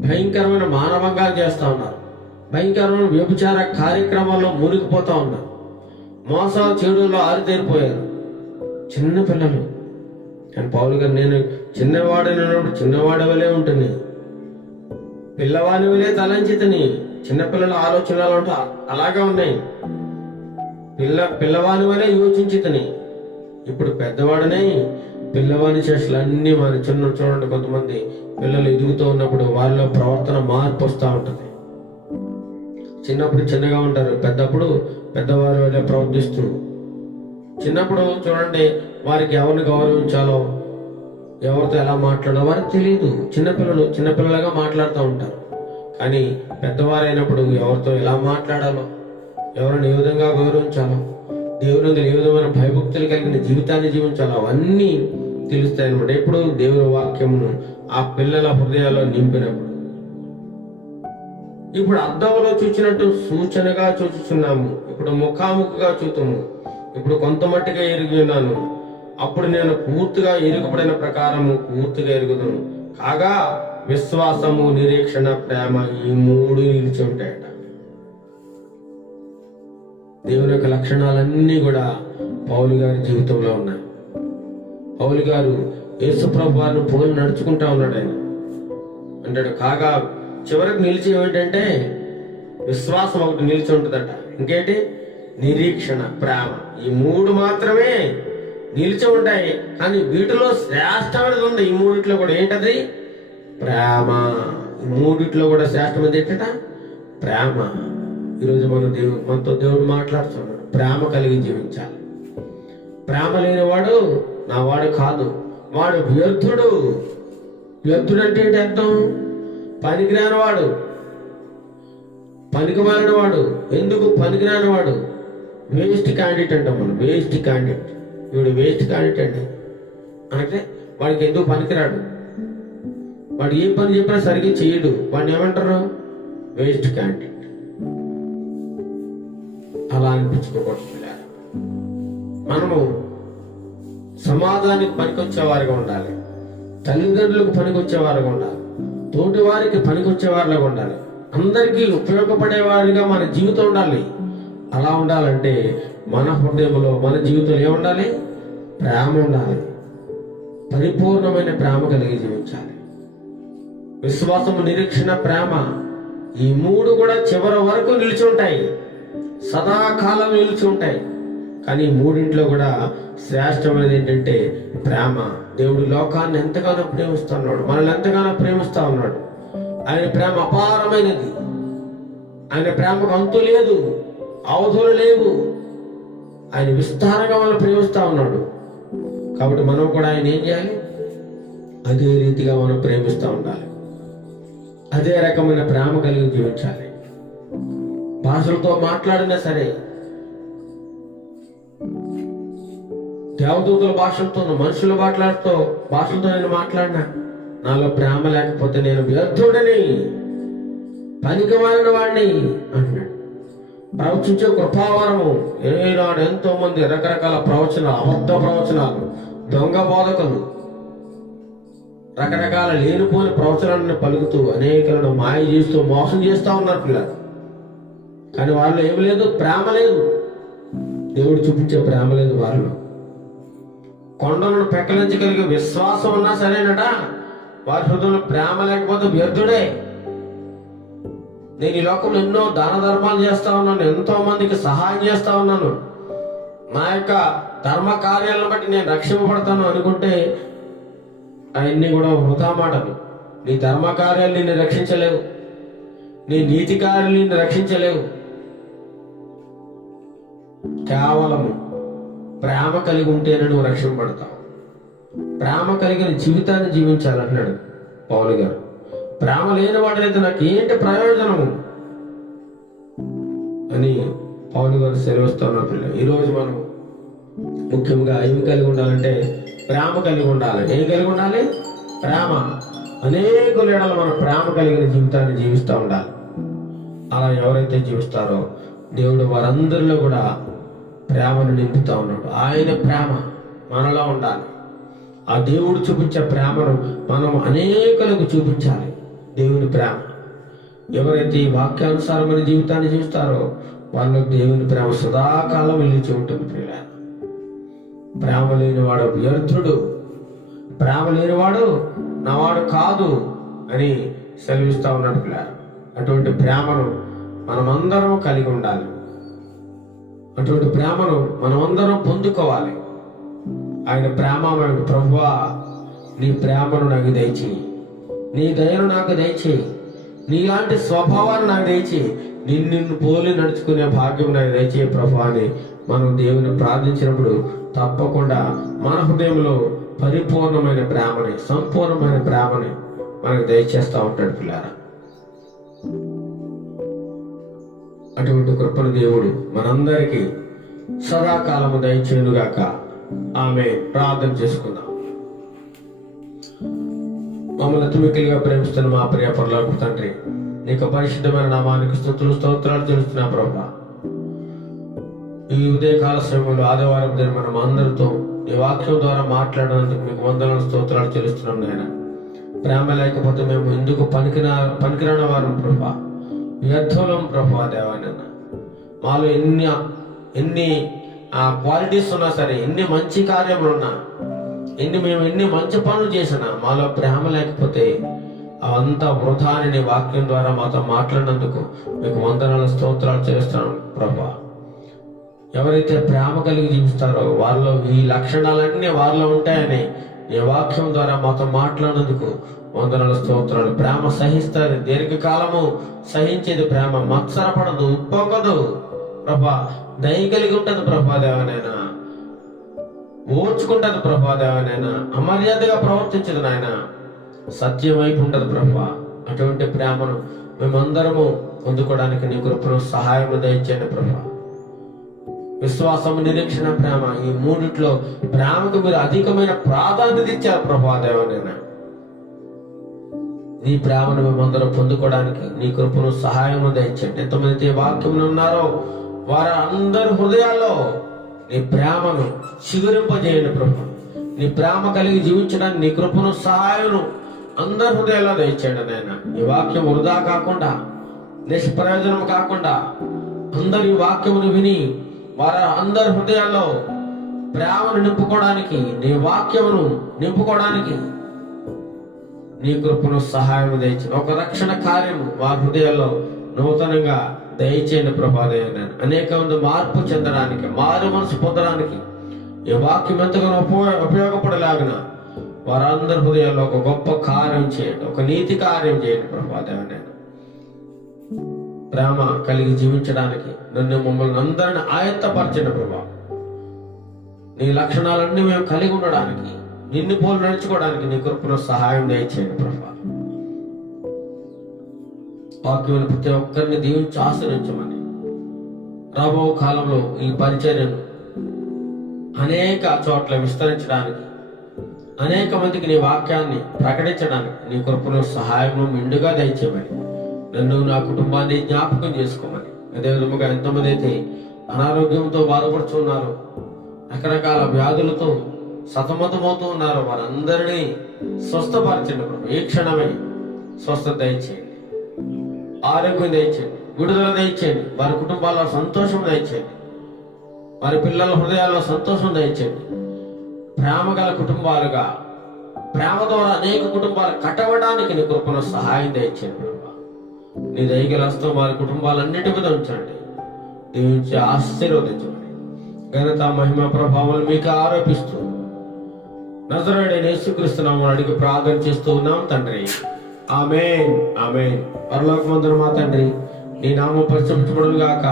భయంకరమైన మానభంగాలు చేస్తూ ఉన్నారు, భయంకరమైన వ్యభిచార కార్యక్రమాల్లో మునిగిపోతూ ఉన్నారు, మోసాలు చెడులో ఆరితేరిపోయారు చిన్నపిల్లలు. కానీ పౌలు గారు, నేను చిన్నవాడినప్పుడు చిన్నవాడి వలే ఉంటుంది, పిల్లవాని వలే తలంచితని. చిన్నపిల్లల ఆలోచనలు అంటే అలాగే ఉన్నాయి. పిల్లవాని వలే యోచించితని, ఇప్పుడు పెద్దవాడినే పిల్లవాని చేష్టలు అన్నీ మన చూడండి. కొంతమంది పిల్లలు ఎదుగుతూ ఉన్నప్పుడు వారిలో ప్రవర్తన మార్పు వస్తూ ఉంటుంది. చిన్నప్పుడు చిన్నగా ఉంటారు, పెద్దప్పుడు పెద్దవారి వల్లే ప్రవర్తిస్తూ. చిన్నప్పుడు చూడండి, వారికి ఎవరిని గౌరవించాలో, ఎవరితో ఎలా మాట్లాడాలో వారికి తెలియదు. చిన్నపిల్లలుగా మాట్లాడుతూ ఉంటారు. కానీ పెద్దవారైనప్పుడు ఎవరితో ఎలా మాట్లాడాలో, ఎవరిని ఏ విధంగా గౌరవించాలో, దేవుని ఏ విధమైన భయభక్తులు కలిగిన జీవితాన్ని జీవించాలో అవన్నీ తెలుస్తాయి అన్నమాట. ఎప్పుడు దేవుని వాక్యమును ఆ పిల్లల హృదయాల్లో నింపినప్పుడు. ఇప్పుడు అద్దంలో చూచినట్టు సూచనగా చూచుచున్నాము, ఇప్పుడు ముఖాముఖిగా చూతుము, ఇప్పుడు కొంత మట్టిగా ఎరిగి ఉన్నాను, అప్పుడు నేను పూర్తిగా ఎరుగబడిన ప్రకారము పూర్తిగా ఎరుగుదును. కాగా విశ్వాసము, నిరీక్షణ, ప్రేమ, ఈ మూడు నిలిచి ఉంటాయట. దేవుని యొక్క లక్షణాలన్నీ కూడా పౌలు గారి జీవితంలో ఉన్నాయి. పౌలు గారు యేసు ప్రభు వారిని పోలి నడుచుకుంటా ఉన్నాడు. ఆయన అంటాడు, కాగా చివరికి నిలిచి ఏమిటంటే విశ్వాసం ఒకటి నిలిచి ఉంటుందట. ఇంకేంటి? నిరీక్షణ, ప్రేమ. ఈ మూడు మాత్రమే నిలిచి ఉంటాయి. కానీ వీటిలో శ్రేష్టమైనది ఉంది. ఈ మూడిట్లో కూడా ఏంటది? ప్రేమ. ఈ మూడిట్లో కూడా శ్రేష్టమైనది ఏంటట? ప్రేమ. ఈరోజు మనతో దేవుడు మాట్లాడుతున్నాడు. ప్రేమ కలిగి జీవించాలి. ప్రేమ లేనివాడు నా వాడు కాదు, వాడు వ్యర్థుడు. వ్యర్థుడు అంటే ఏంటి అర్థం? పనికిరాని వాడు, పనికిమాలిన వాడు. ఎందుకు పనికిరాని వాడు? వేస్ట్ క్యాండిడేట్ అంటాం మనం. వేస్ట్ క్యాండిడేట్, వీడు వేస్ట్ క్యాండిడేట్ అండి. అంటే వాడికి ఎందుకు పనికిరాడు, వాడు ఏ పని చెప్పినా సరిగ్గా చేయడు, వాడిని ఏమంటారు? Waste candidate. అలా అనిపించుకోకూడదు. మనము సమాజానికి పనికొచ్చేవారుగా ఉండాలి, తల్లిదండ్రులకు పనికొచ్చేవారుగా ఉండాలి, తోటి వారికి పనికొచ్చేవారులాగా ఉండాలి, అందరికీ ఉపయోగపడేవారిగా మన జీవితం ఉండాలి. అలా ఉండాలంటే మన హృదయంలో, మన జీవితంలో ఏముండాలి? ప్రేమ ఉండాలి. పరిపూర్ణమైన ప్రేమ కలిగి జీవించాలి. విశ్వాసము, నిరీక్షణ, ప్రేమ, ఈ మూడు కూడా చివరి వరకు నిలిచి ఉంటాయి, సదాకాలం నిలిచి ఉంటాయి. కానీ ఈ మూడింట్లో కూడా శ్రేష్టమైనది ఏంటంటే ప్రేమ. దేవుడు లోకాన్ని ఎంతగానో ప్రేమిస్తున్నాడు, మనల్ని ఎంతగానో ప్రేమిస్తా ఉన్నాడు. ఆయన ప్రేమ అపారమైనది. ఆయన ప్రేమకు అంతు లేదు, అవధులు లేవు. ఆయన విస్తారంగా మనల్ని ప్రేమిస్తా ఉన్నాడు. కాబట్టి మనం కూడా ఆయన ఏం చేయాలి? అదే రీతిగా మనం ప్రేమిస్తూ ఉండాలి. అదే రకమైన ప్రేమ కలిగి జీవించాలి. భాషలతో మాట్లాడినా సరే, దేవదూతల భాషలతో, మనుషుల భాషలతో నేను మాట్లాడినా, నాలో ప్రేమ లేకపోతే నేను వ్యర్థుడని, పనికి మారిన వాడిని అంటున్నాడు. ప్రవచించే కృపావరము. ఏనాడు ఎంతో మంది రకరకాల ప్రవచనాలు, అబద్ధ ప్రవచనాలు, దొంగ బోధకులు రకరకాల లేనిపోని ప్రవచనాలను పలుకుతూ అనేకలను మాయ చేస్తూ మోసం చేస్తూ ఉన్నారు పిల్లలు. కానీ వాళ్ళు ఏమి లేదు, ప్రేమ లేదు. దేవుడు చూపించే ప్రేమ లేదు వారిలో. కొండలను పెక్కలించగలిగే విశ్వాసం ఉన్నా సరేనట, వారి హృదయంలో ప్రేమ లేకపోతే వ్యర్థుడే. నేను ఈ లోకంలో ఎన్నో దాన ధర్మాలు చేస్తా ఉన్నాను, ఎంతో మందికి సహాయం చేస్తా ఉన్నాను, నా యొక్క ధర్మ కార్యాలను బట్టి నేను రక్షింపబడతాను అనుకుంటే అవన్నీ కూడా వృధా మాటలు. నీ ధర్మ కార్యాలు నిన్ను రక్షించలేవు, నీ నీతి కార్యాలు నిన్ను రక్షించలేవు. కేవలము ప్రేమ కలిగి ఉంటేనే నువ్వు రక్షింపబడతావు. ప్రేమ కలిగిన జీవితాన్ని జీవించాలన్నాడు పౌలు గారు. ప్రేమ లేని వాడైతే నాకు ఏంటి ప్రయోజనము అని పౌలు గారు సెలవుస్తున్నారు పిల్లలు. ఈరోజు మనం ముఖ్యంగా ఏమి కలిగి ఉండాలంటే ప్రేమ కలిగి ఉండాలి. ఏం కలిగి ఉండాలి? ప్రేమ. అనేక లేడలు మనం ప్రేమ కలిగిన జీవితాన్ని జీవిస్తూ ఉండాలి. అలా ఎవరైతే జీవిస్తారో దేవుడు వారందరిలో కూడా ప్రేమను నింపుతా ఉన్నాడు. ఆయన ప్రేమ మనలో ఉండాలి. ఆ దేవుడు చూపించే ప్రేమను మనం అనేకులకు చూపించాలి. దేవుని ప్రేమ. ఎవరైతే ఈ వాక్యానుసారమైన జీవితాన్ని జీవిస్తారో వాళ్ళకు దేవుని ప్రేమ సదాకాలం నిలిచి ఉంటుంది. ప్రియులారా, ప్రేమ లేనివాడు వ్యర్థుడు, ప్రేమ లేనివాడు నావాడు కాదు అని సెలవిస్తా ఉన్నాడు పిల్లారు. అటువంటి ప్రేమను మనమందరం కలిగి ఉండాలి. అటువంటి ప్రేమను మనమందరం పొందుకోవాలి. ఆయన ప్రేమమయుడు. ప్రభువా, నీ ప్రేమను నాకు దయచేయి, నీ దయను నాకు దయచేయి, నీలాంటి స్వభావాన్ని నాకు దయచేయి, నిన్ను పోలి నడుచుకునే భాగ్యం నాకు దయచేయి ప్రభువా అని మనం దేవుని ప్రార్థించినప్పుడు తప్పకుండా మన హృదయంలో పరిపూర్ణమైన ప్రేమని, సంపూర్ణమైన ప్రేమని మనకు దయచేస్తూ ఉంటాడు పిల్లారా. అటువంటి కృపను దేవుడు మనందరికీ సదాకాలము దయచేయునుగాక. ఆమె ప్రార్థన చేసుకుందాం. మమ్మల్ని తుమికలుగా ప్రేమిస్తున్న మా ప్రియ పరలోకపు తండ్రి, నీకు పరిశుద్ధమైన నామానికి స్తుతులు స్తోత్రాలు తెలుస్తున్నా ప్రభువా. ఈ ఉదయకాల సమయంలో ఆదివారం దిన మనం అందరితో ఈ వాక్యం ద్వారా మాట్లాడినందుకు మీకు వందనాలు స్తోత్రాలు చెల్లిస్తున్నాం నాయన. ప్రేమ లేకపోతే మేము ఎందుకు పనికిరాని వారం ప్రభువా, వ్యర్థులం ప్రభువా దేవానన్న. మాలో ఎన్ని క్వాలిటీస్ ఉన్నా సరే, ఎన్ని మంచి కార్యములు ఉన్నా, ఎన్ని మంచి పనులు చేసినా మాలో ప్రేమ లేకపోతే అవంతా వృధా అని నీ వాక్యం ద్వారా మాతో మాట్లాడినందుకు మీకు వందనాలు స్తోత్రాలు చేస్తున్నాను ప్రభువా. ఎవరైతే ప్రేమ కలిగి జీవిస్తారో వారిలో ఈ లక్షణాలన్నీ వారిలో ఉంటాయని ఈ వాక్యం ద్వారా మాతో మాట్లాడినందుకు వందనాలు స్తోత్రాలు. ప్రేమ సహిస్తారు, దీర్ఘకాలము సహించేది ప్రేమ, మత్సరపడదు, ఉప్పొంగదు ప్రభా, దయ కలిగి ఉంటుంది ప్రభా దేవనైనా, ఓర్చుకుంటుంది ప్రభా దేవనైనా, అమర్యాదగా ప్రవర్తించదు నాయన, సత్యం వైపు ఉంటుంది ప్రభా. అటువంటి ప్రేమను మేమందరము పొందుకోవడానికి నీ కృపను సహాయం దయచేయండి ప్రభా. విశ్వాసము, నిరీక్షణ, ప్రేమ, ఈ మూడిట్లో ప్రేమకు మీరు అధికమైన ప్రాధాన్యత ఇచ్చారు ప్రభా దేవనైనా. నీ ప్రేమను మేమందరం పొందుకోవడానికి నీ కృపను సహాయం దయచేయండి. ఎంతమంది వాక్యములు ఉన్నారో వారి అందరి హృదయాల్లో నీ ప్రేమను చిగురింపజేయండి ప్రభు. నీ ప్రేమ కలిగి జీవించడానికి నీ కృపను సహాయం అందరి హృదయాల్లో దయచేయండి నాయన. ఈ వాక్యం వృధా కాకుండా, నిష్ప్రయోజనం కాకుండా అందరు ఈ వాక్యమును విని వారి అందరి హృదయాల్లో ప్రేమను నింపుకోవడానికి, నీ వాక్యమును నింపుకోవడానికి నీ కృపను సహాయం దయచేయండి. ఒక రక్షణ కార్యము వారి హృదయాల్లో నూతనంగా దయచేయండి ప్రభా. అనేక మంది మార్పు చెందడానికి, మారు మనసు పొందడానికి ఈ వాక్యం ఎంతగానో ఉపయోగపడలాగిన వారందరి హృదయాల్లో ఒక గొప్ప కార్యం చేయండి, ఒక నీతి కార్యం చేయండి ప్రభా. ప్రేమ కలిగి జీవించడానికి నన్ను, మమ్మల్ని అందరిని ఆయత్తపరచండి ప్రభా. నీ లక్షణాలన్నీ మేము కలిగి ఉండడానికి, నిన్ను పోలు నడుచుకోవడానికి నీ కృపను సహాయం దయచేయండి ప్రభా. వాక్యం ప్రతి ఒక్కరిని దీవించి ఆశ్రయించమని, రాబో కాలంలో ఈ పరిచర్యను అనేక చోట్ల విస్తరించడానికి, అనేక మందికి నీ వాక్యాన్ని ప్రకటించడానికి నీ కృపను సహాయము మెండుగా దయచేయమని, నన్ను, నా కుటుంబాన్ని జ్ఞాపకం చేసుకోమని. అదేవిధముగా ఎంతమంది అయితే అనారోగ్యంతో బాధపడుతున్నారు, రకరకాల వ్యాధులతో సతమతమవుతూ ఉన్నారు, వారందరినీ స్వస్థపరచండి ప్రభు. ఈ క్షణమే స్వస్థత దయచేయండి, ఆరోగ్యం దయచేయండి, విడుదల దయచేయండి, వారి కుటుంబాల్లో సంతోషం దయచేయండి, వారి పిల్లల హృదయాల్లో సంతోషం దయచేయండి. ప్రేమ గల కుటుంబాలుగా, ప్రేమ ద్వారా అనేక కుటుంబాలు కట్టవడానికి నీ కృపను సహాయం దయచేయండి ప్రభు. నీ దయగల హస్తం వారి కుటుంబాలన్నిటి మీద ఉంచండి, దీవించి ఆశీర్వదించమని ఘనత, మహిమ, ప్రభావాలు మీకు ఆరోపిస్తూ నజరేయుడైన యేసుక్రీస్తు నామమున అడిగి ప్రార్థన చేస్తూ ఉన్నాం తండ్రి. ఆమేన్, ఆమేన్. పరలోకమందున మా తండ్రి, నీ నామం పరిశుద్ధపడును గాక,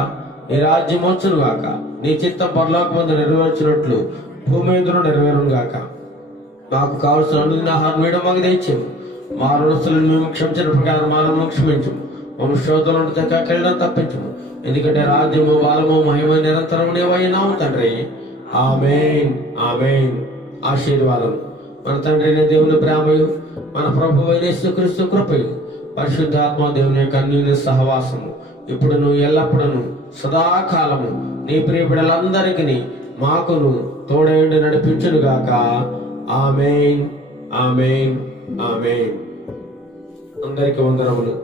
నీ రాజ్యం వచ్చును గాక, నీ చిత్తం పరలోకమందు నెరవేర్చినట్లు భూమి యందును నెరవేరును గాక. మాకు కావలసిన అనుదిన ఆహారం వేయడం మాకు దయచేయము. మా రుణస్తులను మేము క్షమించిన ప్రకారం మా రుణము క్షమించము. మమ్మ శోధనలను కలిగిన తప్పించము. ఎందుకంటే రాజ్యము, బలము, మహిమ నిరంతరం నీవైనాము తండ్రి. ఆమేన్, ఆమేన్. ఆశీర్వాదం. మన తండ్రి అయిన దేవుని ప్రేమయు, మన ప్రభువైన యేసుక్రీస్తు కృపయు, పరిశుద్ధాత్మ దేవుని యొక్క అన్యోన్య సహవాసము ఇప్పుడును ఎల్లప్పుడూ సదాకాలము నీ ప్రియ బిడ్డలందరికీ మాకును తోడైండి నడిపించును గాక. ఆమేన్, ఆమేన్, ఆమేన్. అందరికీ వందనములు.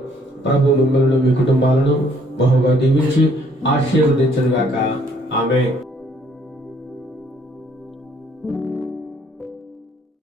ప్రభు మిమ్మల్ని, మీ కుటుంబాలను బహుగా దీవించి ఆశీర్వదించును గాక. ఆమేన్.